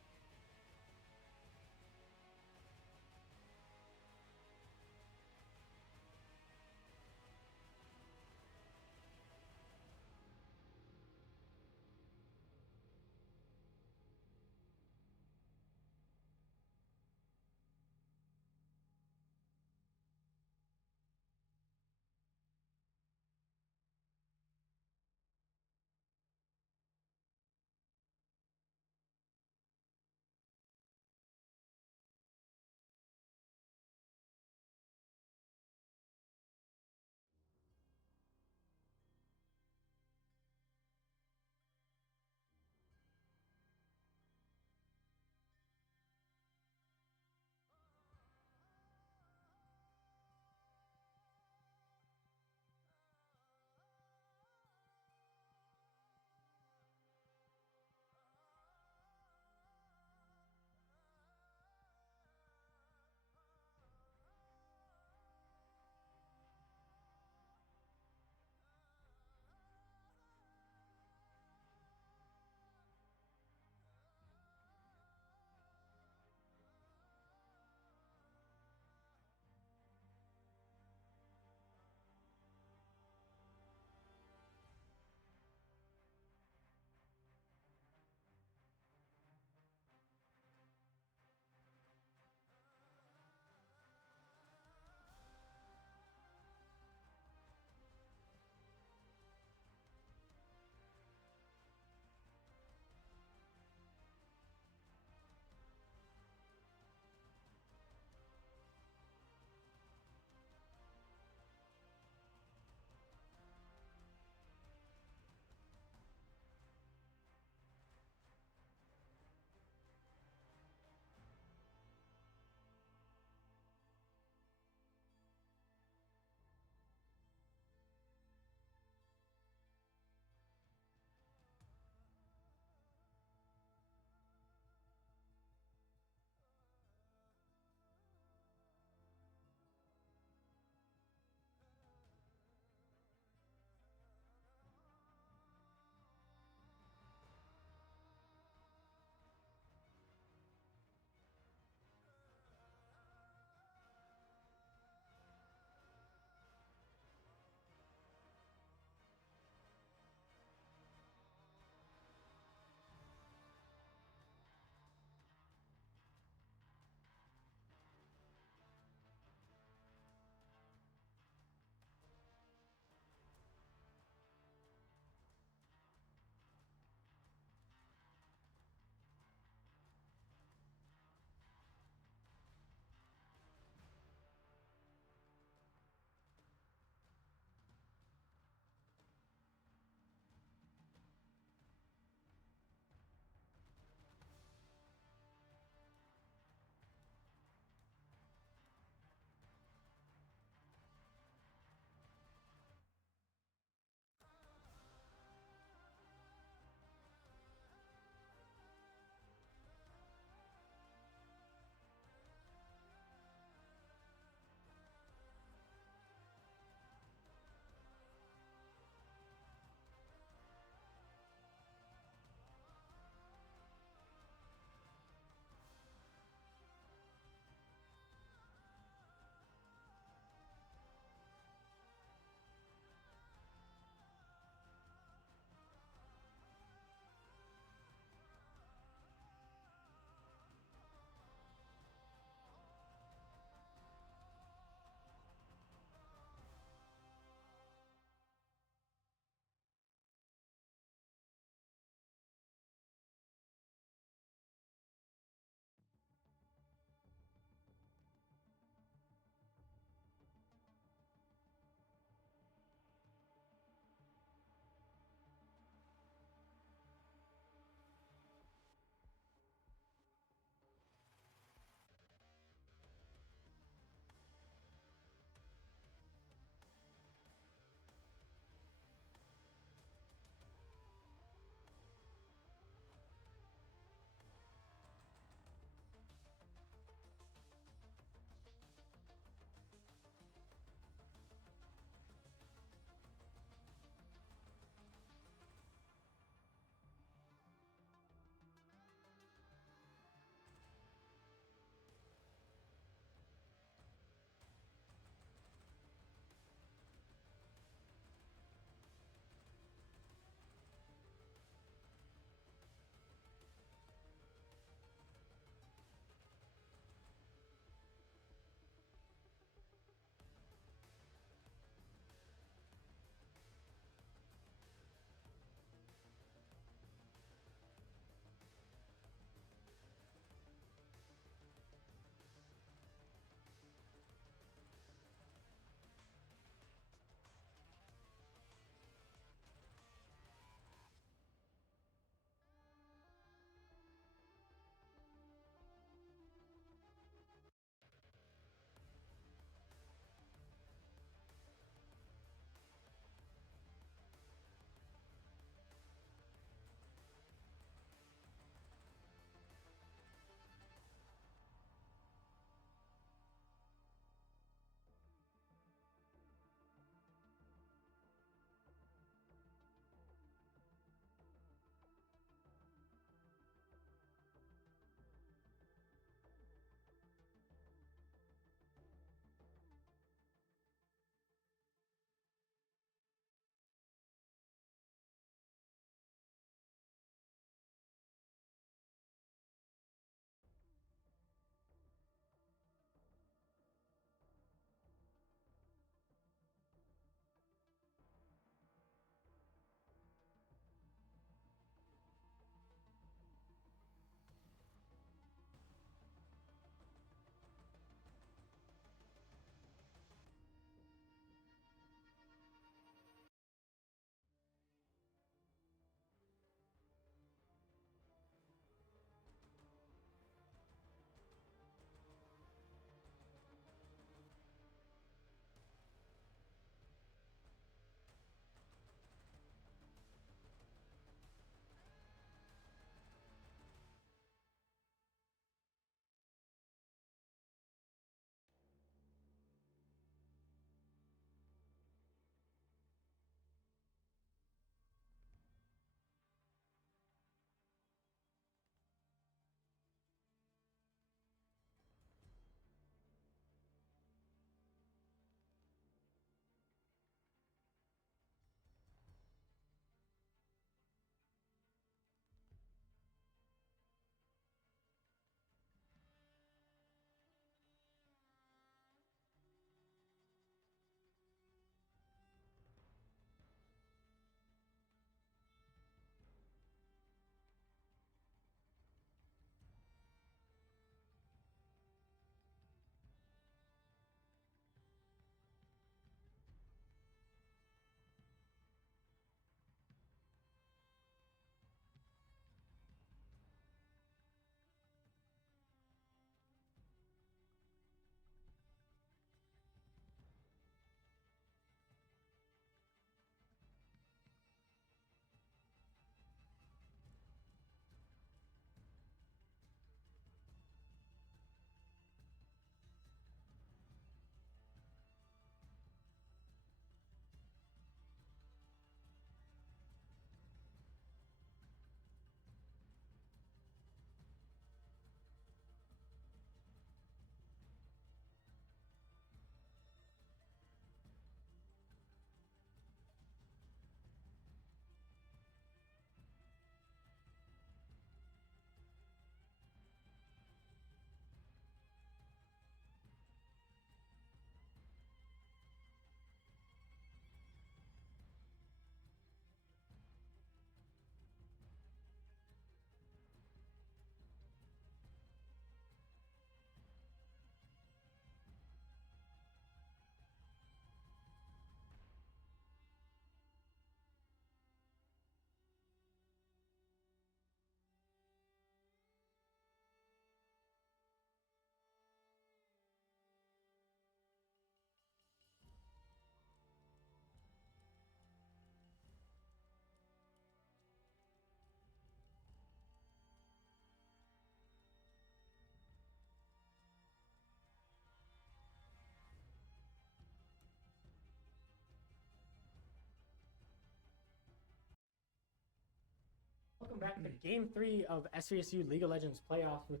back to Game 3 of SVSU League of Legends playoffs with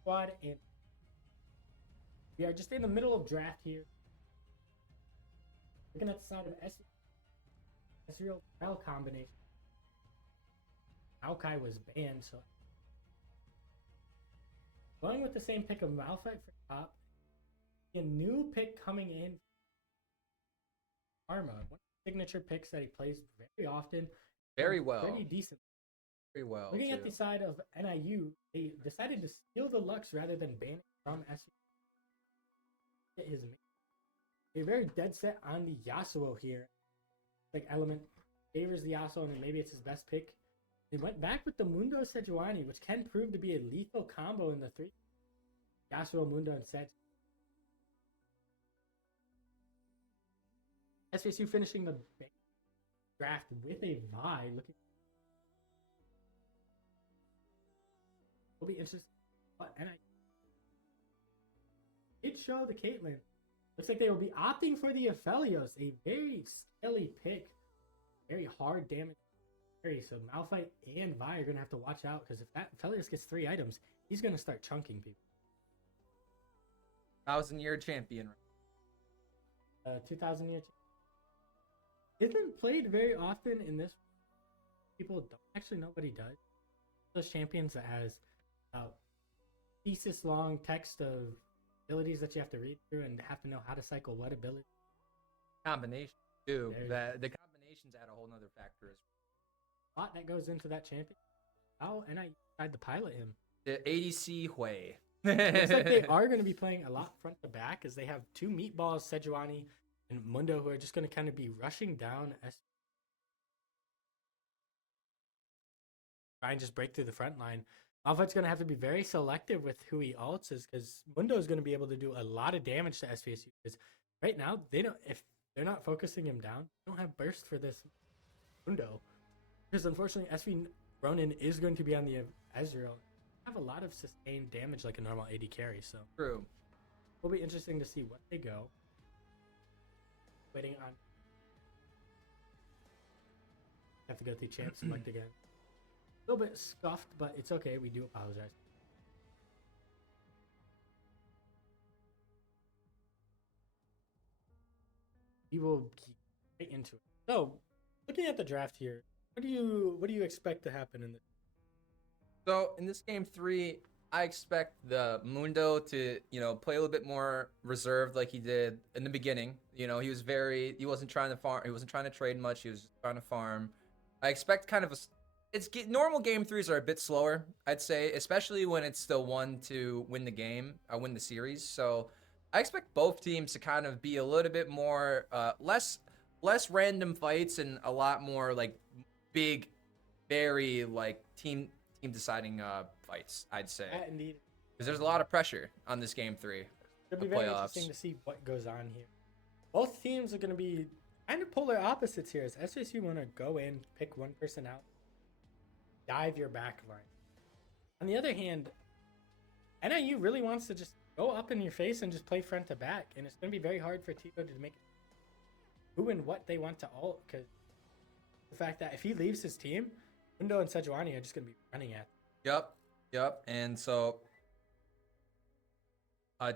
squad, and we are just in the middle of draft here. Looking at the side of Ezreal Rel combination. Maokai was banned, so going with the same pick of Malphite for top. A new pick coming in, Arma, one of the signature picks that he plays very often. Very well. Pretty decent. Very well. Looking too. at the side of NIU, they decided to steal the Lux rather than ban it from SVSU. They're very dead set on the Yasuo here. Like Element favors the Yasuo, and maybe it's his best pick. They went back with the Mundo Sejuani, which can prove to be a lethal combo in the 3. Yasuo, Mundo, and Sej. SVSU finishing the draft with a Vi. Looking, will be interesting. But did show the Caitlyn. Looks like they will be opting for the Aphelios, a very scaly pick, very hard damage. So Malphite and Vi are gonna have to watch out, because if that Aphelios gets 3 items, he's gonna start chunking people. 1,000-year champion. 2,000-year. Isn't played very often in this. People don't actually know what he does. Those champions that has thesis long text of abilities that you have to read through and have to know how to cycle what ability. Combination too. The combinations add a whole nother factor as well. A lot that goes into that champion. Oh, and I tried to pilot him. The ADC Hui. Looks like they are going to be playing a lot front to back, as they have 2 meatballs, Sejuani and Mundo, who are just going to kind of be rushing down. Try and just break through the front line. Malphite's going to have to be very selective with who he ults, because Mundo is going to be able to do a lot of damage to SVSU. Because right now, they don't. If they're not focusing him down, they don't have burst for this Mundo. Because unfortunately, SV Ronin is going to be on the Ezreal. Have a lot of sustained damage like a normal AD carry, so True. Will be interesting to see what they go. Waiting on. Have to go through champ select again. A little bit scuffed, but it's okay. We do apologize. We will keep right into it. So, looking at the draft here, what do you expect to happen in this? So in this game 3, I expect the Mundo to, play a little bit more reserved like he did in the beginning. He wasn't trying to farm, he wasn't trying to trade much, he was just trying to farm. I expect kind of normal game 3s are a bit slower, I'd say, especially when it's still one to win the game, win the series. So I expect both teams to kind of be a little bit more, less random fights and a lot more like big, very like team deciding fights, I'd say. Indeed. Because there's a lot of pressure on this game 3. It'll be very interesting to see what goes on here. Both teams are going to be kind of polar opposites here, as SVSU want to go in, pick one person out, dive your back line. On the other hand, NIU really wants to just go up in your face and just play front to back, and it's going to be very hard for Tito to make who and what they want to ult, because the fact that if he leaves his team, Mundo and Sejuani are just going to be running at him. Yep. And so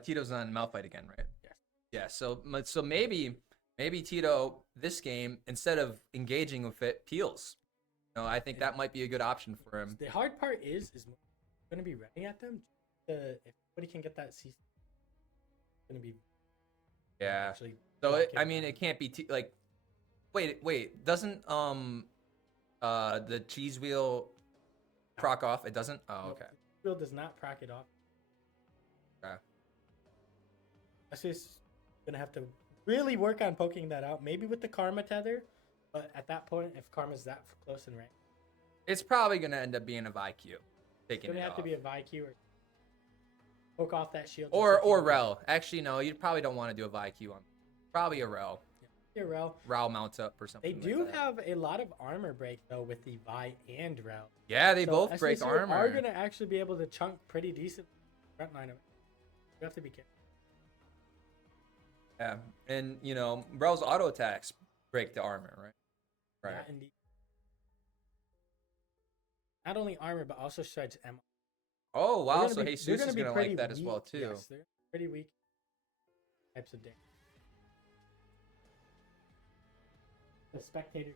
Tito's on Malphite again, right? Yes. Yeah, so maybe Tito this game, instead of engaging with it, peels. I think that might be a good option for him. The hard part is going to be running at them. If anybody can get that CC, it's going to be actually. So it can't be wait, doesn't the cheese wheel proc off? It doesn't? Oh, okay. The wheel does not proc it off. Okay. That's just gonna have to really work on poking that out. Maybe with the Karma tether, but at that point, if Karma's that close in range, it's probably gonna end up being a VIQ. It's gonna have to be a VIQ or poke off that shield. Or Rel. Actually, no, you probably don't want to do a VIQ on. Probably a Rel. Rel mounts up or something. They do like have a lot of armor break though with the Vi and Rel. Yeah, they both break SVSU armor. Are gonna actually be able to chunk pretty decent front line. You have to be careful. Yeah, and Rel's auto attacks break the armor, right? Yeah, indeed. not only armor but also Shred's ammo. Oh They're wow, gonna so be- Jesus they're is gonna be gonna pretty like that as well weak. too. Yes, they're pretty weak types of damage. The spectator.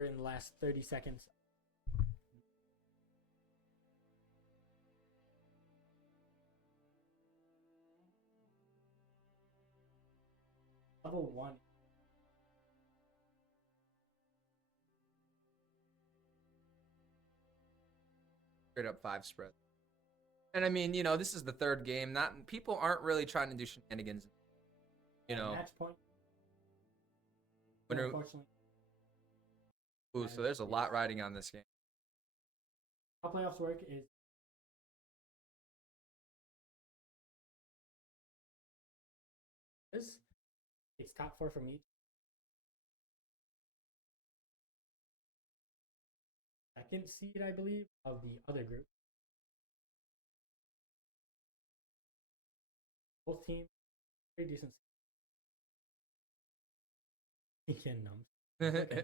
In the last 30 seconds. Level 1. Straight up 5 spread. And I mean, you know, this is the third game. Not people aren't really trying to do shenanigans. You know, Match point. when are- Unfortunately. ooh, so there's a lot riding on this game. How playoffs work is this. It's top 4 from each. Second seed, I believe, of the other group. Both teams, pretty decent. He can numb. Okay.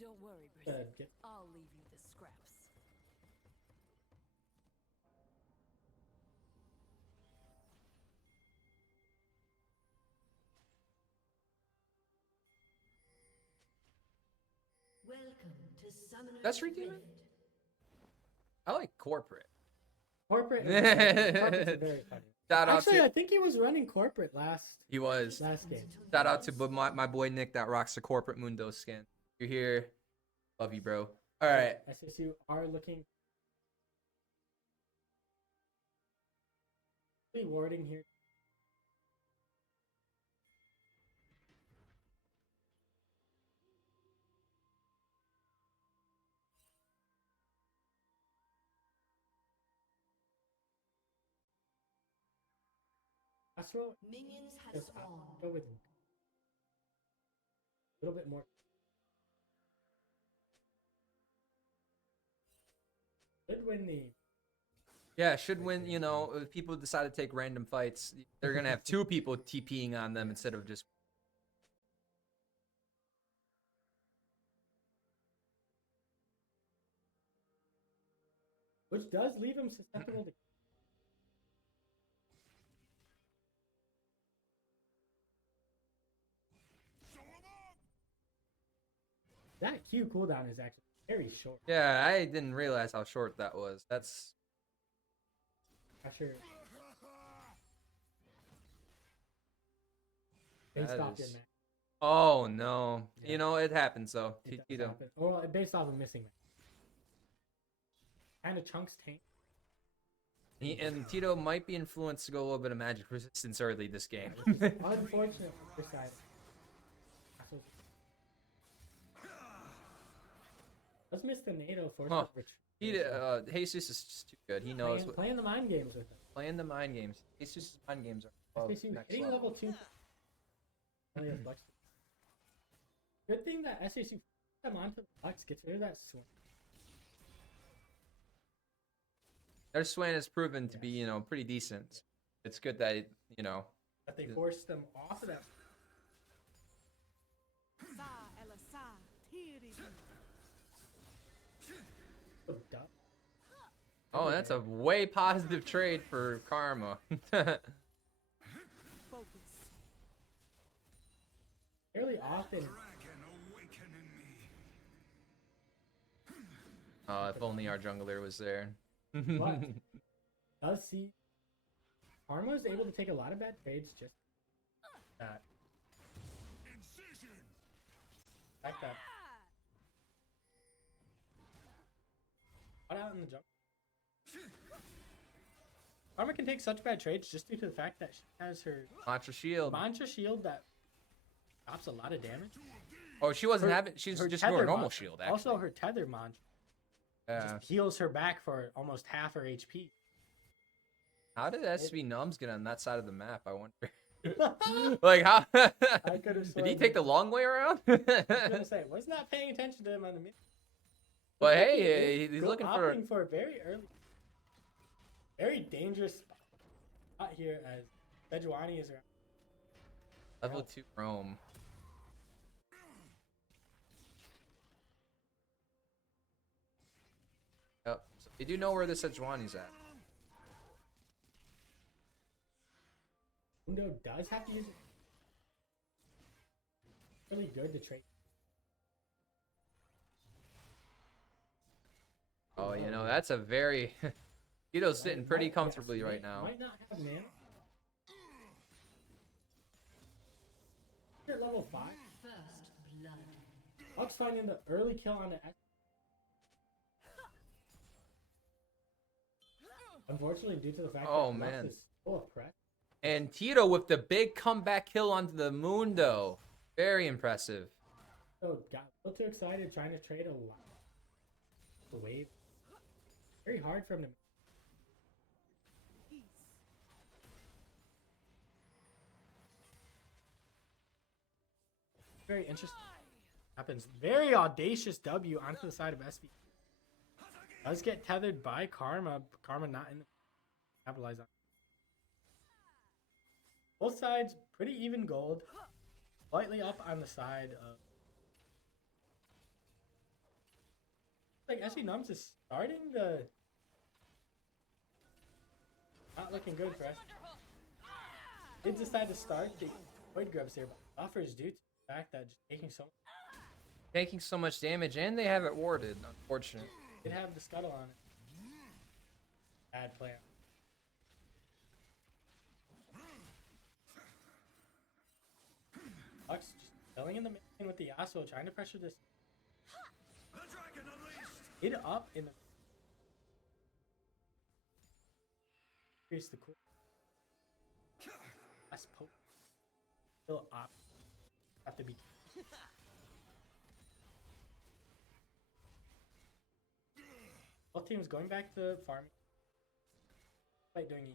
Don't worry, Brisset. Get I'll leave you the scraps. Welcome to Summoner's That's redeeming? Rift. I like corporate. corporate. Corporate's very funny. Shout out Actually, to I think he was running corporate last he was. game. Shout out to my boy Nick that rocks the corporate Mundo skin. You're here. Love you, bro. All right. SSU are looking warding here. Astro, Minions have just spawned. go with a little bit more. Should win the. Yeah, should win, you know, if people decide to take random fights, they're going to have 2 people TPing on them instead of just Which does leave him susceptible to. That Q cooldown is actually very short. Yeah, I didn't realize how short that was. That's Pressure. That Based off your is- match. oh no. Yeah. You know, it happens though. It does Tito. happen. Or based off of missing match. Kind of chunks tank. And Tito might be influenced to go a little bit of magic resistance early this game. Unfortunate for this side. Let's miss the NATO force Huh. retreat. Jesus is just too good. He knows what Playing the mind games with them. playing the mind games. Jesus' mind games are above SVSU next hitting level. level 2. Only has Lux. Good thing that SVSU put them onto the Lux, gets rid of that swing. Their Swain has proven to be, you know, pretty decent. It's good that, you know, But they forced them off of that. So dumb. oh, that's a way positive trade for Karma. Fairly often. Oh, if only our jungler was there. But does see Karma is able to take a lot of bad trades just that. Like that. Got out in the jungle. Karma can take such bad trades just due to the fact that she has her Mantra shield. mantra shield that stops a lot of damage. Oh, she wasn't Her- having. She's her just tether more normal mantra. shield. Actually. Also, her tether mantra Yeah. just heals her back for almost half her HP. How did SV Nums get on that side of the map? I wonder. Like how? could've Did he sworn- take the long way around? I was gonna say, was not paying attention to him on the mid. But Looks like he hey, is he's looking for. opting for a very early, very dangerous spot here as Sejuani is around. Level 2 Rome. Yep. So you do know where the Sejuani's at. Mundo does have to use it. Really good to trade. Oh, you know, that's a very... Tito's sitting pretty Might- comfortably yes, right might- now. Might not have mana. Here at level 5. First blood. Lux finding the early kill on the. Unfortunately, due to the fact Oh, that Lux man. is still oppressed. And Tito with the big comeback kill onto the Mundo. Very impressive. So got a little too excited trying to trade a lot. The wave. Very hard for him to. Very interesting. Happens. Very audacious W onto the side of SV. Does get tethered by Karma. Karma not in the capitalize on. Both sides pretty even gold. Slightly up on the side of. Like SV Nums is starting to. Not looking good for us. Did decide to start the void grubs here, but buffers due to the fact that just Taking so much damage, and they have it warded, unfortunately. did have the scuttle on it. Bad plan. Lux just filling in the main with the Yasuo, trying to pressure this. Hit up in the. Increase the cool. Last poke. Still up. Have to be. Both teams going back to farming. Like doing.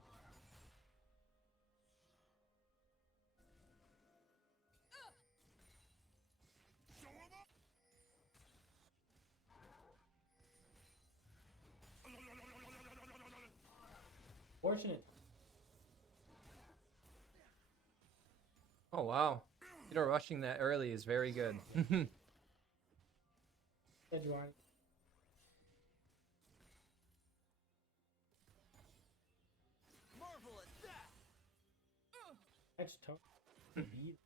Fortunate. Oh, wow. Tito rushing that early is very good. Sejuani. Catch toe. Beat.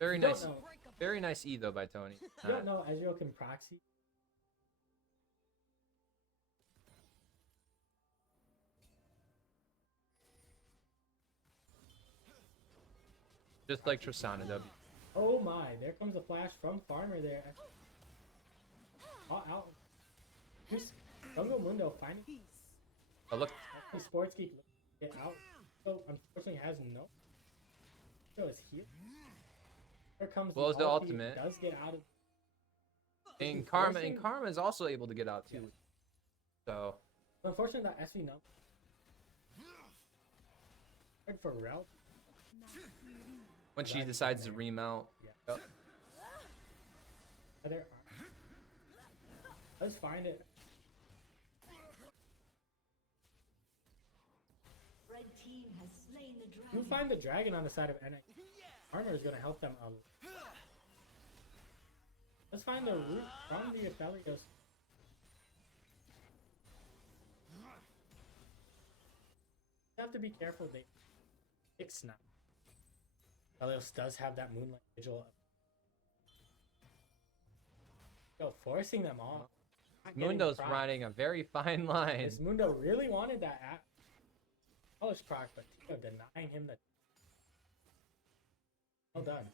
Very You don't nice. know. Very nice E, though, by Tony. You don't know Ezreal can proxy. Just like Tristana W. Oh my, there comes a flash from Farmer there. Out. Who's Jungle Mundo finding Oh, look. the Sports Geek get out. So unfortunately has no. So is here. Here comes Blows the ulti, ultimate. Does get out of. And Forcing- Karma is also able to get out too. So Unfortunately, that SV num. Hard for Ralph. when she Right decides to there. remount, Yeah. yep. Other. Let's find it. Red team has slain the You dragon. find the dragon on the side of NX. Armor is gonna help them a lot. Let's find the root from the Aphelios. You have to be careful. They fix now. Aphelios does have that moonlight vigil. Yo, forcing them off. Not getting Mundo's proc. riding a very fine line. This Mundo really wanted that college proc, but Tito denying him that. Well done.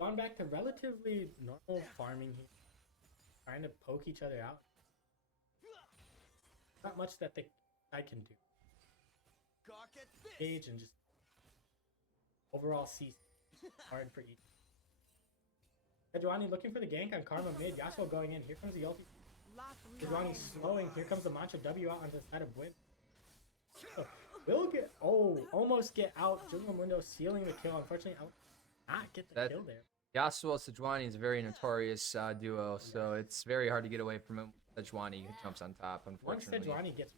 Gone back to relatively normal farming here. Trying to poke each other out. Not much that I can do. Age and just overall see hard for each. Sejuani looking for the gank on Karma mid. Yasuo going in. Here comes the ulti. Sejuani slowing. Here comes the Mantra W out onto the side of Gwyn. Will get almost get out. Jungler Mundo sealing the kill. Unfortunately, not get the kill there. Yasuo Sejuani is a very notorious duo, so it's very hard to get away from him. Sejuani jumps on top, Once unfortunately. Sejuani gets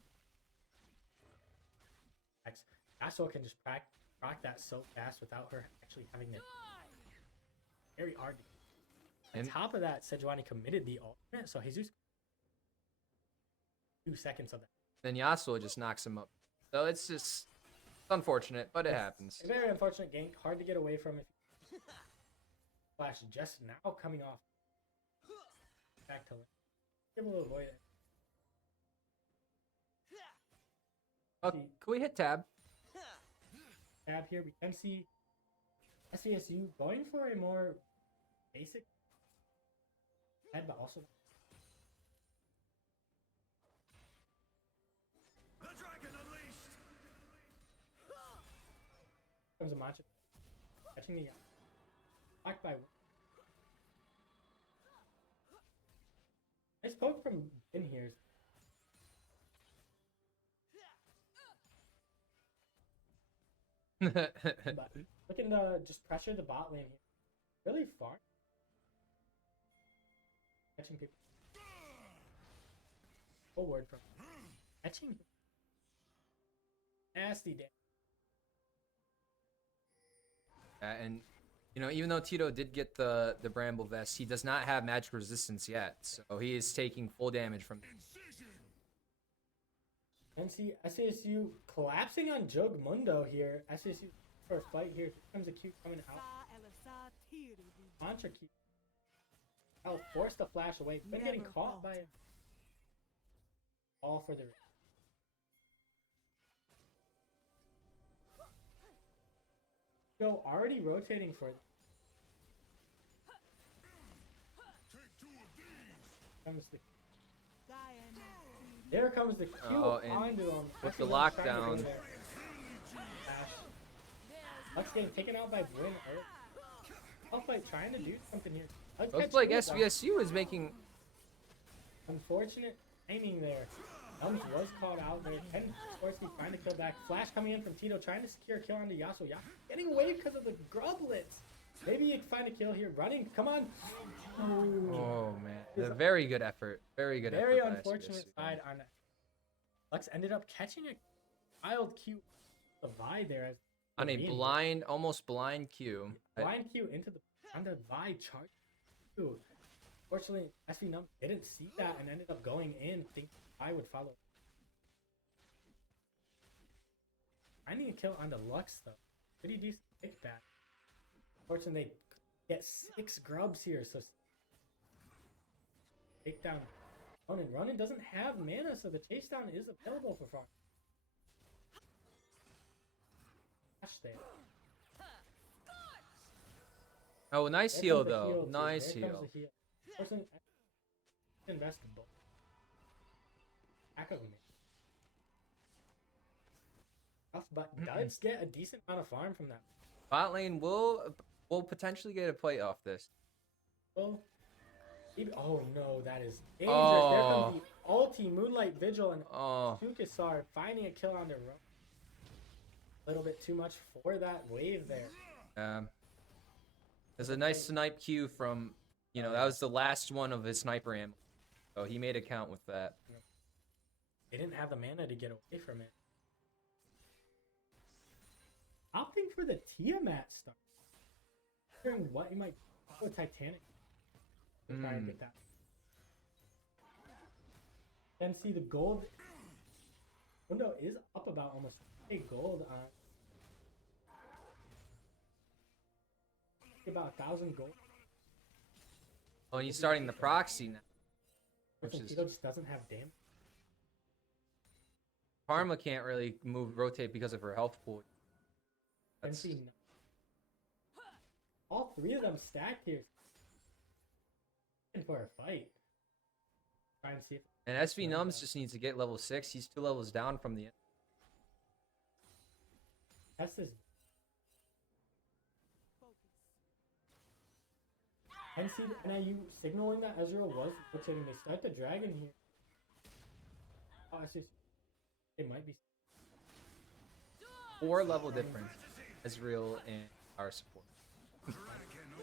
Yasuo can just proc that so fast without her actually having to. Very hard. On And- top of that, Sejuani committed the ultimate, so Jesus 2 seconds of that. Then Yasuo just knocks him up. So it's just unfortunate, but it happens. A very unfortunate gank, hard to get away from it. Flash just now coming off. Back to Link. Able to avoid it. Oh, can we hit tab? Tab here, we can see SVSU going for a more basic head, but also comes a match catching the blocked by nice poke from in here. But looking to just pressure the bot lane here. Really far. Catching people. Forward from catching. Nasty damage. And you know, even though Tito did get the Bramble Vest, he does not have magic resistance yet, so he is taking full damage from. And see SVSU collapsing on Jug Mundo here. SVSU for a fight here. Here comes a Q coming out. Mantra Q. I'll force the flash away, but getting Never caught by falter. it. All for the. Go already rotating for it. Comes the, there comes the Q Oh, and onto him. with the Actually, not trying to go lockdown. there. Flash. Lux getting taken out by Bryn. Hellfight trying to do something here. Let's Looks catch like Bryn, though. SVSU is making. Unfortunate timing there. Elms was called out there. Ken Skorsky trying to kill back. Flash coming in from Tito, trying to secure a kill onto Yasuo. Yasuo getting away because of the grublets. Maybe you can find a kill here. Running, come on. Oh man, a very good effort. Very good Very effort. by unfortunate SVSU. side on that. Lux ended up catching a wild Q. The Vi there as On a Green. blind, almost blind Q. blind Q into the on the Vi charge. Ooh. Fortunately, SV Num didn't see that and ended up going in. Think I would follow. I need a kill on the Lux though. Pretty decent kickback. Fortunately, they get 6 grubs here, so take down Ronin. Ronin doesn't have mana, so the chase down is available for Farm. Flash there. Oh, nice There heal comes the though. too. Nice There comes heal. the heal. Person investable. Back of me. Tough, but does get a decent amount of farm from that. Bot lane will we'll potentially get a play off this. Well, oh no, that is dangerous. There Oh. comes the ulti, Moonlight Vigil, and Oh, Tukasar finding a kill on their own. A little bit too much for that wave there. there's a nice snipe cue from, that was the last one of his sniper ammo. So he made a count with that. They didn't have the mana to get away from it. Opting for the Tiamat stuff. Wondering what he might go with Titanic. Try and get that. Then see the gold. Window is up about almost a gold on. About 1,000 gold. Oh, and he's starting the proxy now. Which is Tito just doesn't have damage. Karma can't really rotate because of her health pool. That's, NC, all three of them stacked here. Looking for a fight. Try and see if and SV Numbs just needs to get level 6. He's 2 levels down from the end. that's this. NC NIU signaling that Ezreal was rotating. They start the dragon here. Oh, I see. It might be. 4 level difference. Ezreal and our support.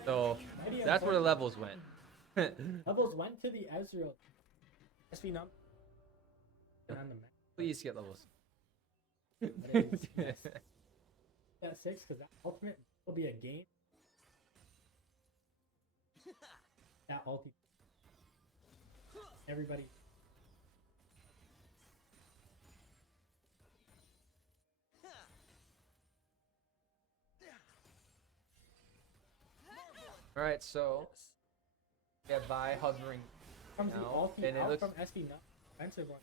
So that's where the levels went. Levels went to the Ezreal. SV num. On the map. Please get levels. That 6 because that ultimate will be a game. That ulti. Everybody. All right, so get by hovering. Comes the now, ulti and it out looks. from SV num. Offensive one.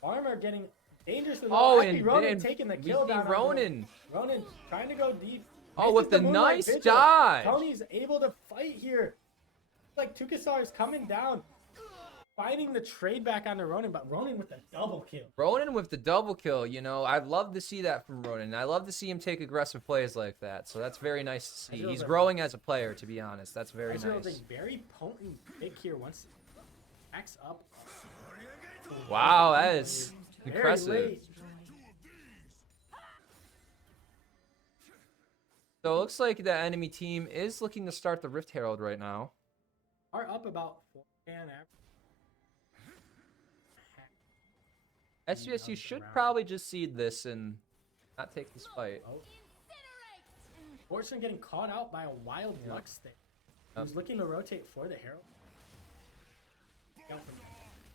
Farmer getting dangerous with Oh, actually, and Ronan taking the we kill see down. on Ronan. Ronan trying to go deep. Oh, Misses with the Moonlight nice Vigil. dodge. Tony's able to fight here. Like Tukasar is coming down, finding the trade back onto Ronan, but Ronan with a double kill. Ronan with the double kill. I'd love to see that from Ronan. I love to see him take aggressive plays like that. So that's very nice to see. Ezreal's He's a- growing as a player, to be honest. That's very Ezreal's nice. a very potent pick here once it backs up. Wow, that is Very impressive. late. So it looks like the enemy team is looking to start the Rift Herald right now. Are up about 4 man average. SVSU should probably just seed this and not take this fight. Oh. Fortune getting caught out by a wild Lux thing. He was looking to rotate for the Herald.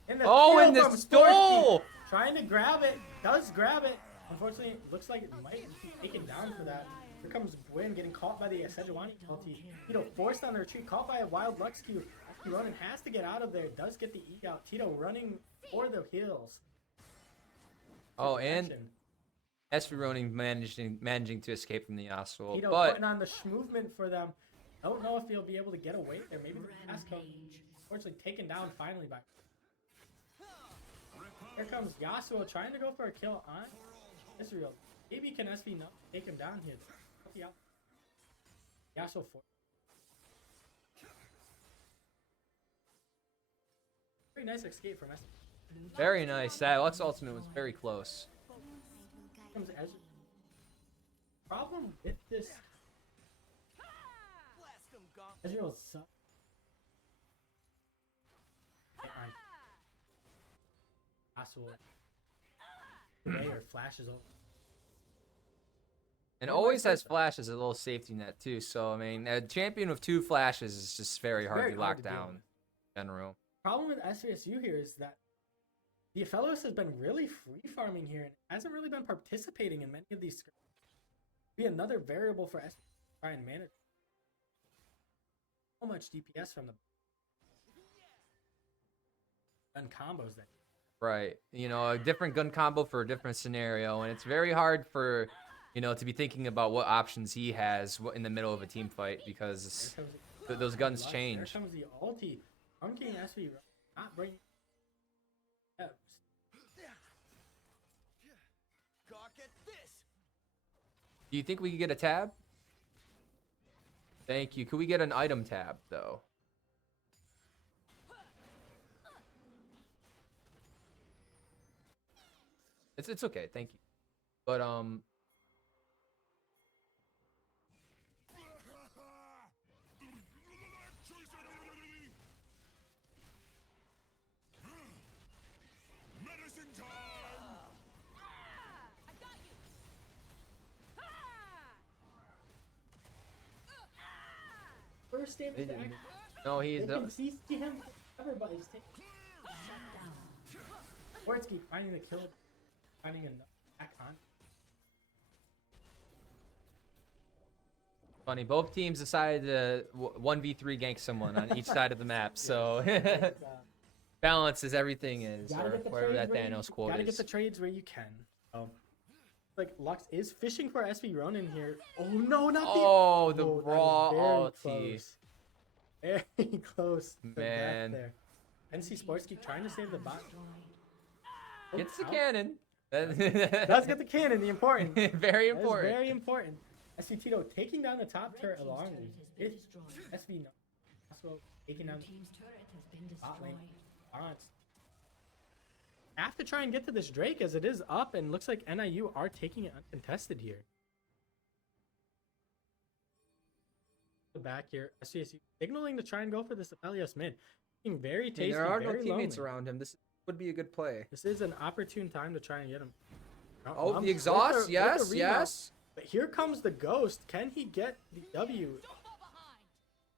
And the Oh, steal and the from stole! Sporky. Trying to grab it. Does grab it. Unfortunately, it looks like it might be taken down for that. Here comes Gwyn getting caught by the Sejuani ulti. Tito forced on the retreat, caught by a wild Lux Q. Ronan has to get out of there. Does get the E out. Tito running for the hills. Oh, and Action. SV Ronin managing to escape from the Yasuo. Tito But putting on the movement for them. Don't know if he'll be able to get away there. Maybe the pass code. Unfortunately, taken down finally by. Here comes Yasuo trying to go for a kill on Israel. Maybe can SV not take him down here. Yasuo 4. Very nice escape from SV. very nice. That Lux ultimate was very close. Here comes Ezra. Problem with this. Ezreal's suck. Yasuo. Or flashes over. And always has flash as a little safety net too. So I mean, a champion with 2 flashes is just very hard Very to hard lock to deal down. with. In general. Problem with SVSU here is that the Fellows has been really free farming here and hasn't really been participating in many of these scrims. Be another variable for SVSU to try and manage. So much DPS from the gun combos that. Right. A different gun combo for a different scenario, and it's very hard for to be thinking about what options he has in the middle of a team fight because those guns change. Here comes the ulti. Unking SV not bringing. Do you think we could get a tab? Thank you. Could we get an item tab though? It's okay. Thank you. But First damage to act. no, he's They can see him. Everybody's taking. Sportsky finding the kill, finding an attack on. funny. Both teams decided to 1v3 gank someone on each side of the map. So balance is everything is, or whatever that Thanos quote Gotta is. get the trades where you can. So, like Lux is fishing for SV Ronin here. Oh no, not the. Oh, the that raw was ulti. Very close. to death Man. there. NC Sportsky trying to save the bot. Gets the Out. cannon. Does get the cannon, the important. Very That is important. very important. SV Tito taking down the top turret along with SV also taking down Team's turret has been bot lane. destroyed. Bonds. Have to try and get to this Drake as it is up and looks like NIU are taking it uncontested here. Back here, SVSU signaling to try and go for this Elias mid. Looking very tasty, Hey, there are no very teammates lonely. around him. This would be a good play. This is an opportune time to try and get him. Oh, With the exhaust. with Yes, rebound. yes. But here comes the ghost. Can he get the W?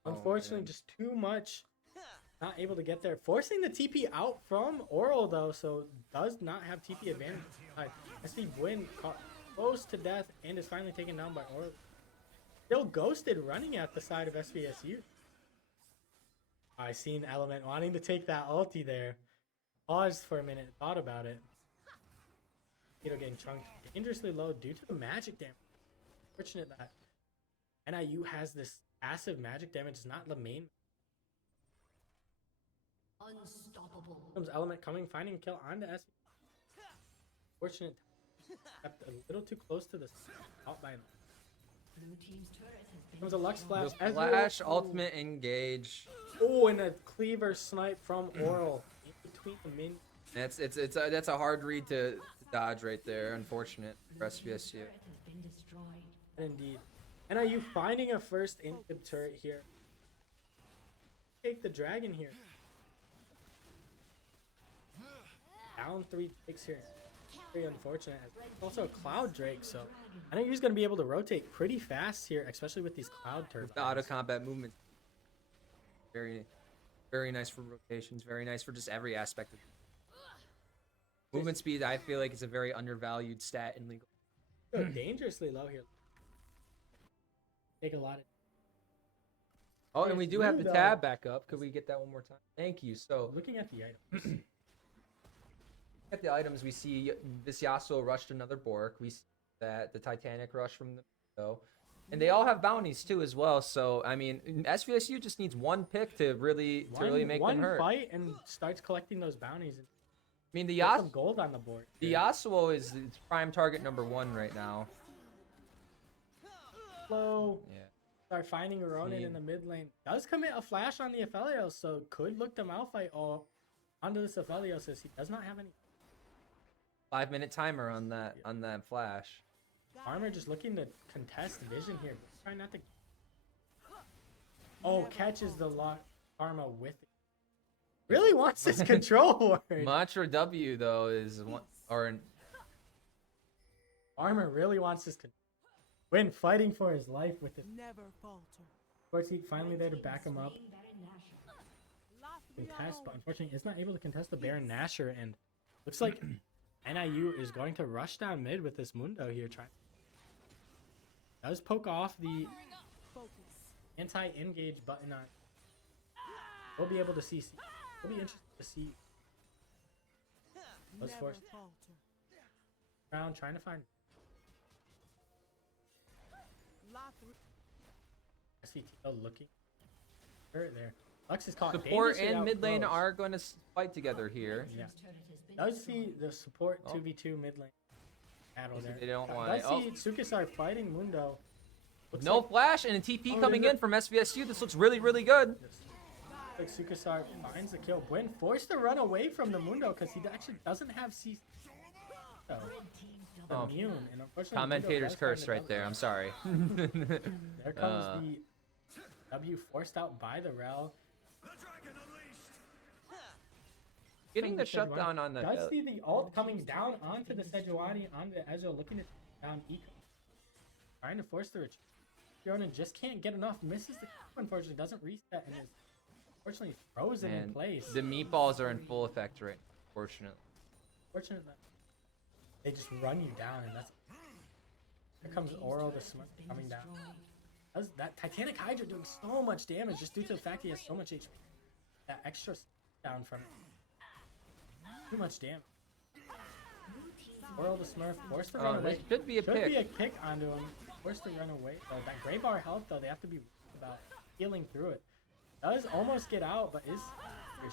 Unfortunately, man. just too much. Not able to get there. Forcing the TP out from Oral, though, so does not have TP advantage. SV Buin caught close to death and is finally taken down by Oral. Still ghosted running at the side of SVSU. I seen Element wanting to take that ulti there. Paused for a minute, thought about it. Tito getting chunked dangerously low due to the magic damage. Fortunate that NIU has this passive magic damage. It's not the main. Unstoppable. Comes Element coming, finding a kill onto S. Fortunate. Kept a little too close to the out by. Blue team's turret has been Comes a Lux destroyed. Flash. The flash ultimate engage. Oh, and a cleaver snipe from Oral in between the min. That's a hard read to dodge right there. Unfortunate for SVSU. Turret has been destroyed. Indeed. NIU finding a first inhib turret here. Take the dragon here. Down 3 ticks here. Very unfortunate. Also a Cloud Drake, so I think he's going to be able to rotate pretty fast here, especially with these Cloud The auto turbines. combat movement. Very, very nice for rotations. Very nice for just every aspect of it. Movement speed, I feel like, is a very undervalued stat in legal. So dangerously low here. Take a lot of. Oh, and we do have the Though. tab back up. Could we get that one more time? Thank you. So, Looking at the items. at the items, we see this Yasuo rushed another Bork. We see that the Titanic rush from the window. And they all have bounties too as well. So, I mean, SVSU just needs one pick to really make one them hurt. fight and starts collecting those bounties. And I mean, the get some gold on the board. The Yasuo is its prime target number 1 right now. Slow. Yeah. Start finding Ronin in the mid lane. Does commit a flash on the Aphelios, so could look to malfight all onto this Aphelios as he does not have any 5-minute timer on that flash. armor. Just looking to contest vision here. Trying not to. Oh, catches the Karma with it. Really wants this control word. Mantra W though is one or Armor really wants this control. When fighting for his life with it. Never falter. Of course, he finally there to back him up. Slain Baron Nashor. Contest, but unfortunately is not able to contest the Baron Nashor, and looks like NIU is going to rush down mid with this Mundo here. Does poke off the Focus. anti-engage button on. We'll be able to see. We'll be interested to see Let's Never force- falter. around trying to find Lothric. SVT looking. Hurt there. Lux is caught. support dangerously and out mid lane close. are going to fight together here. Yeah. Team's turret has been Does destroyed. see the support Oh. 2v2 mid lane battle there. They don't want Does it. Oh. see Tsukisar fighting Mundo. Looks No like, flash and a TP Oh, coming there's in from SVSU. This looks really, really good. like Sukasar finds the kill. Buen forced to run away from the Mundo because he actually doesn't have C. So, Oh. immune, and unfortunately, Commentator's Mundo does find curse the right W. there. I'm sorry. There comes Uh. the W forced out by the Rel. Getting the Sejuani shutdown on the. does see the ult coming down onto the Sejuani, onto Ezreal, looking to down Eco. Trying to force the retreat. Fiona just can't get enough. Misses the kill, unfortunately, doesn't reset, and is unfortunately frozen in And place. the meatballs are in full effect right now, fortunately. Fortunate that they just run you down, and that's. Here comes Oro, the smoke coming down. That Titanic Hydra doing so much damage just due to the fact he has so much HP. That extra down from it. Too much damage. Oro the Smurf forced to run away. This should be a Should be a pick. kick onto him. Forced to run away. Though that gray bar health, though, they have to be about healing through it. Does almost get out, but is.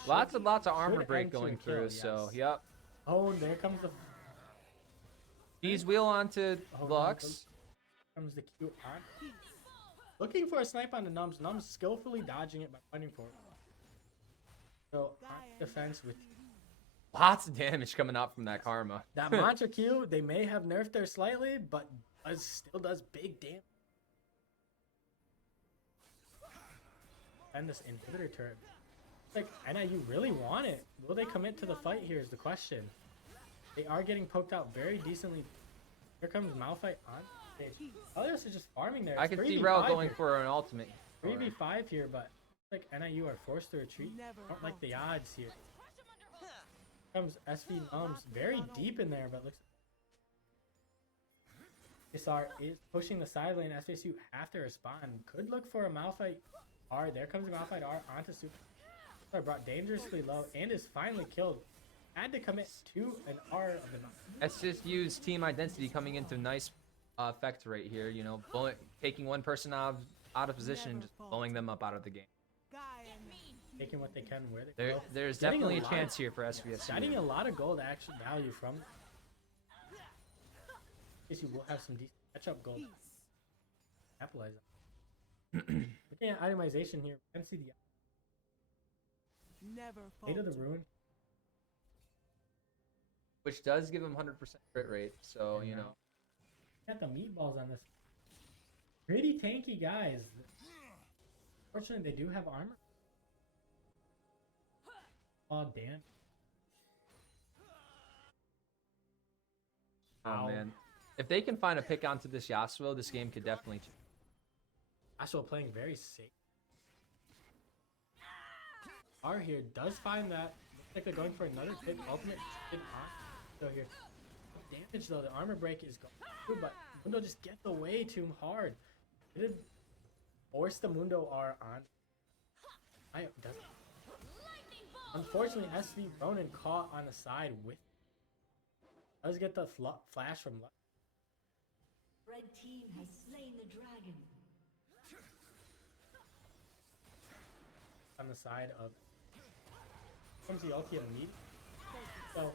Lots of armor should break end to a going kill, through. yes. So yep. Oh, and there comes the. Cheese wheel onto Oh, no, Lux. Comes the Q on. Looking for a snipe on the Nums. Nums skillfully dodging it by running forward. So on defense with Lots of damage coming out from that Karma. that Mantra Q, they may have nerfed there slightly, but still does big damage. And this inhibitor turret. Like NIU really want it. Will they commit to the fight here is the question. They are getting poked out very decently. Here comes Malphite on stage. Others are just farming there. I It's can see 3v5 Rel going here. for an ultimate. 3v5 here, but like NIU are forced to retreat. Never Don't like the falter. odds here. Comes SV Nums very deep in there, but looks. SR is pushing the side lane. SVSU have to respond. Could look for a Malphite R. There comes a Malphite R onto Super. Brought dangerously low and is finally killed. Had to commit to an R of the Malphite. SVSU's team identity coming into nice effect right here. You know, taking one person out of position, and just blowing them up out of the game. Taking what they can where they go. There's Getting definitely a lot- chance here for SVSU. Getting a lot of gold action value from. Guess you will have some decent catch-up gold. Capitalize on. Looking at itemization here, we can see the Never Fate of the falter. Ruin. Which does give him 100% crit rate. So, you know. Got the meatballs on this. Pretty tanky guys. Fortunately, they do have armor. Oh, damn. Oh, Ow. man. If they can find a pick onto this Yasuo, this game could definitely change. Yasuo playing very safe. R here does find that. Looks like they're going for another pick. Ultimate pick on. So here. Damage though, the armor break is going through, but Mundo just gets away too hard. Did it force the Mundo R on? I doesn't. Unfortunately, SV Ronin caught on the side with. Does get the flash from Lux. Red team has slain the dragon. On the side of. Comes the ulti immediately. So,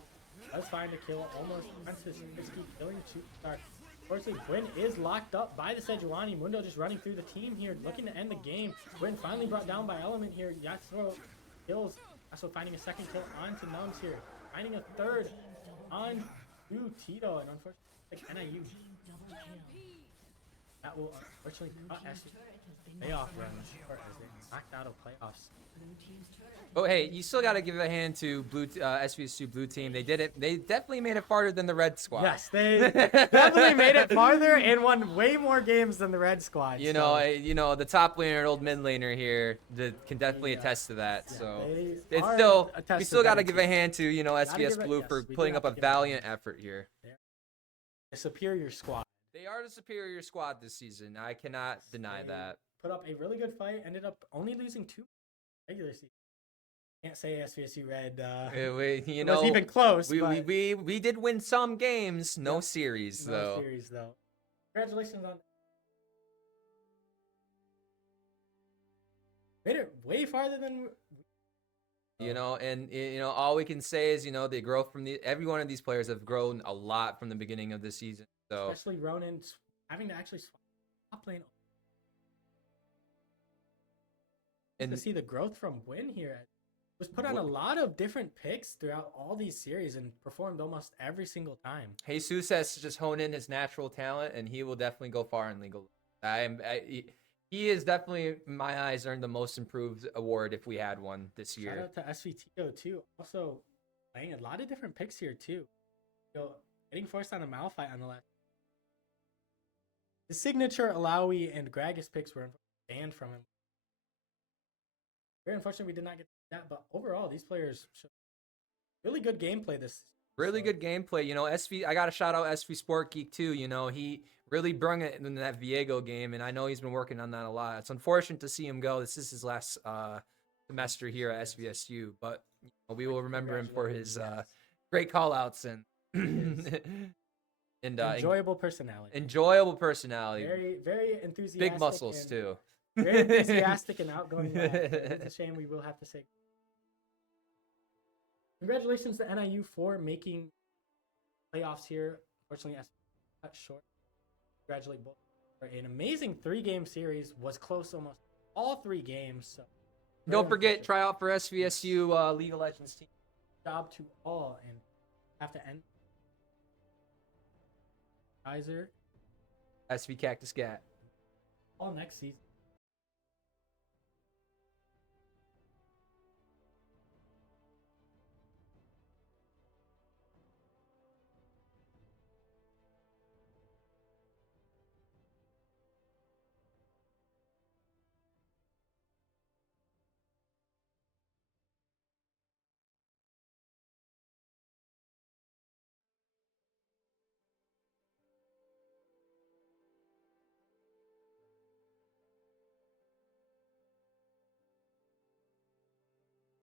does find a kill almost onto Risky, killing Superstar. Unfortunately, Gwyn is locked up by the Sejuani. Mundo just running through the team here, looking to end the game. Gwyn finally brought down by Element here. Yasuo kills. Yasuo finding a second kill onto Nums here. Finding a third on to Tito. And unfortunately, like NIU. Team double kill. That will unfortunately cut Team's SC turret has been playoff destroyed. run short as they knocked out of playoffs. Blue team's turret has Oh, hey, you still got to give a hand to SVSU Blue Team. They did it. They definitely made it farther than the Red Squad. Yes, they definitely made it farther and won way more games than the Red Squad. You so- know, the top laner and old mid laner here that can definitely Yeah. attest to that. Yeah, So they it's are still, a test we of still got to better give a team. hand to Gotta SVS give it- Blue yes, for we do putting have up a to give it a hand. valiant effort here. A superior squad. They are the superior squad this season. I cannot deny They that. Put up a really good fight. Ended up only losing 2 regular season. Can't say SVSU Red. You Was know, even close. we, but we did win some games, no series no though. series though. Congratulations on. Made it way farther than. You know, and all we can say is, they grow from every one of these players have grown a lot from the beginning of the season. So Especially Ronin having to actually swap lane to And see the growth from Win here. Was put on a lot of different picks throughout all these series and performed almost every single time. Jesus has to just hone in his natural talent, and he will definitely go far in legal. He is definitely, in my eyes, earned the most improved award if we had one this year. Shout out to SVTO too. Also playing a lot of different picks here too. Getting forced on a Malphite on the last. The signature Alawi and Gragas picks were banned from him. Very unfortunate we did not get that, but overall these players showed really good gameplay this. Really good gameplay. I got to shout out SV Sport Geek too. He really brung it in that Viego game, and I know he's been working on that a lot. It's unfortunate to see him go. This is his last semester here at SVSU, but we will remember him for his great call-outs and enjoyable personality. Enjoyable personality. Very, very enthusiastic. Big muscles too. Very enthusiastic and outgoing. It's a shame we will have to say. Congratulations to NIU for making playoffs here. Unfortunately, cut short. Congratulate both for an amazing 3-game series. Was close almost all 3 games. So don't forget, try out for SVSU League of Legends team. Job to all and have to end. Kaiser. SV Cactus Cat. All next season.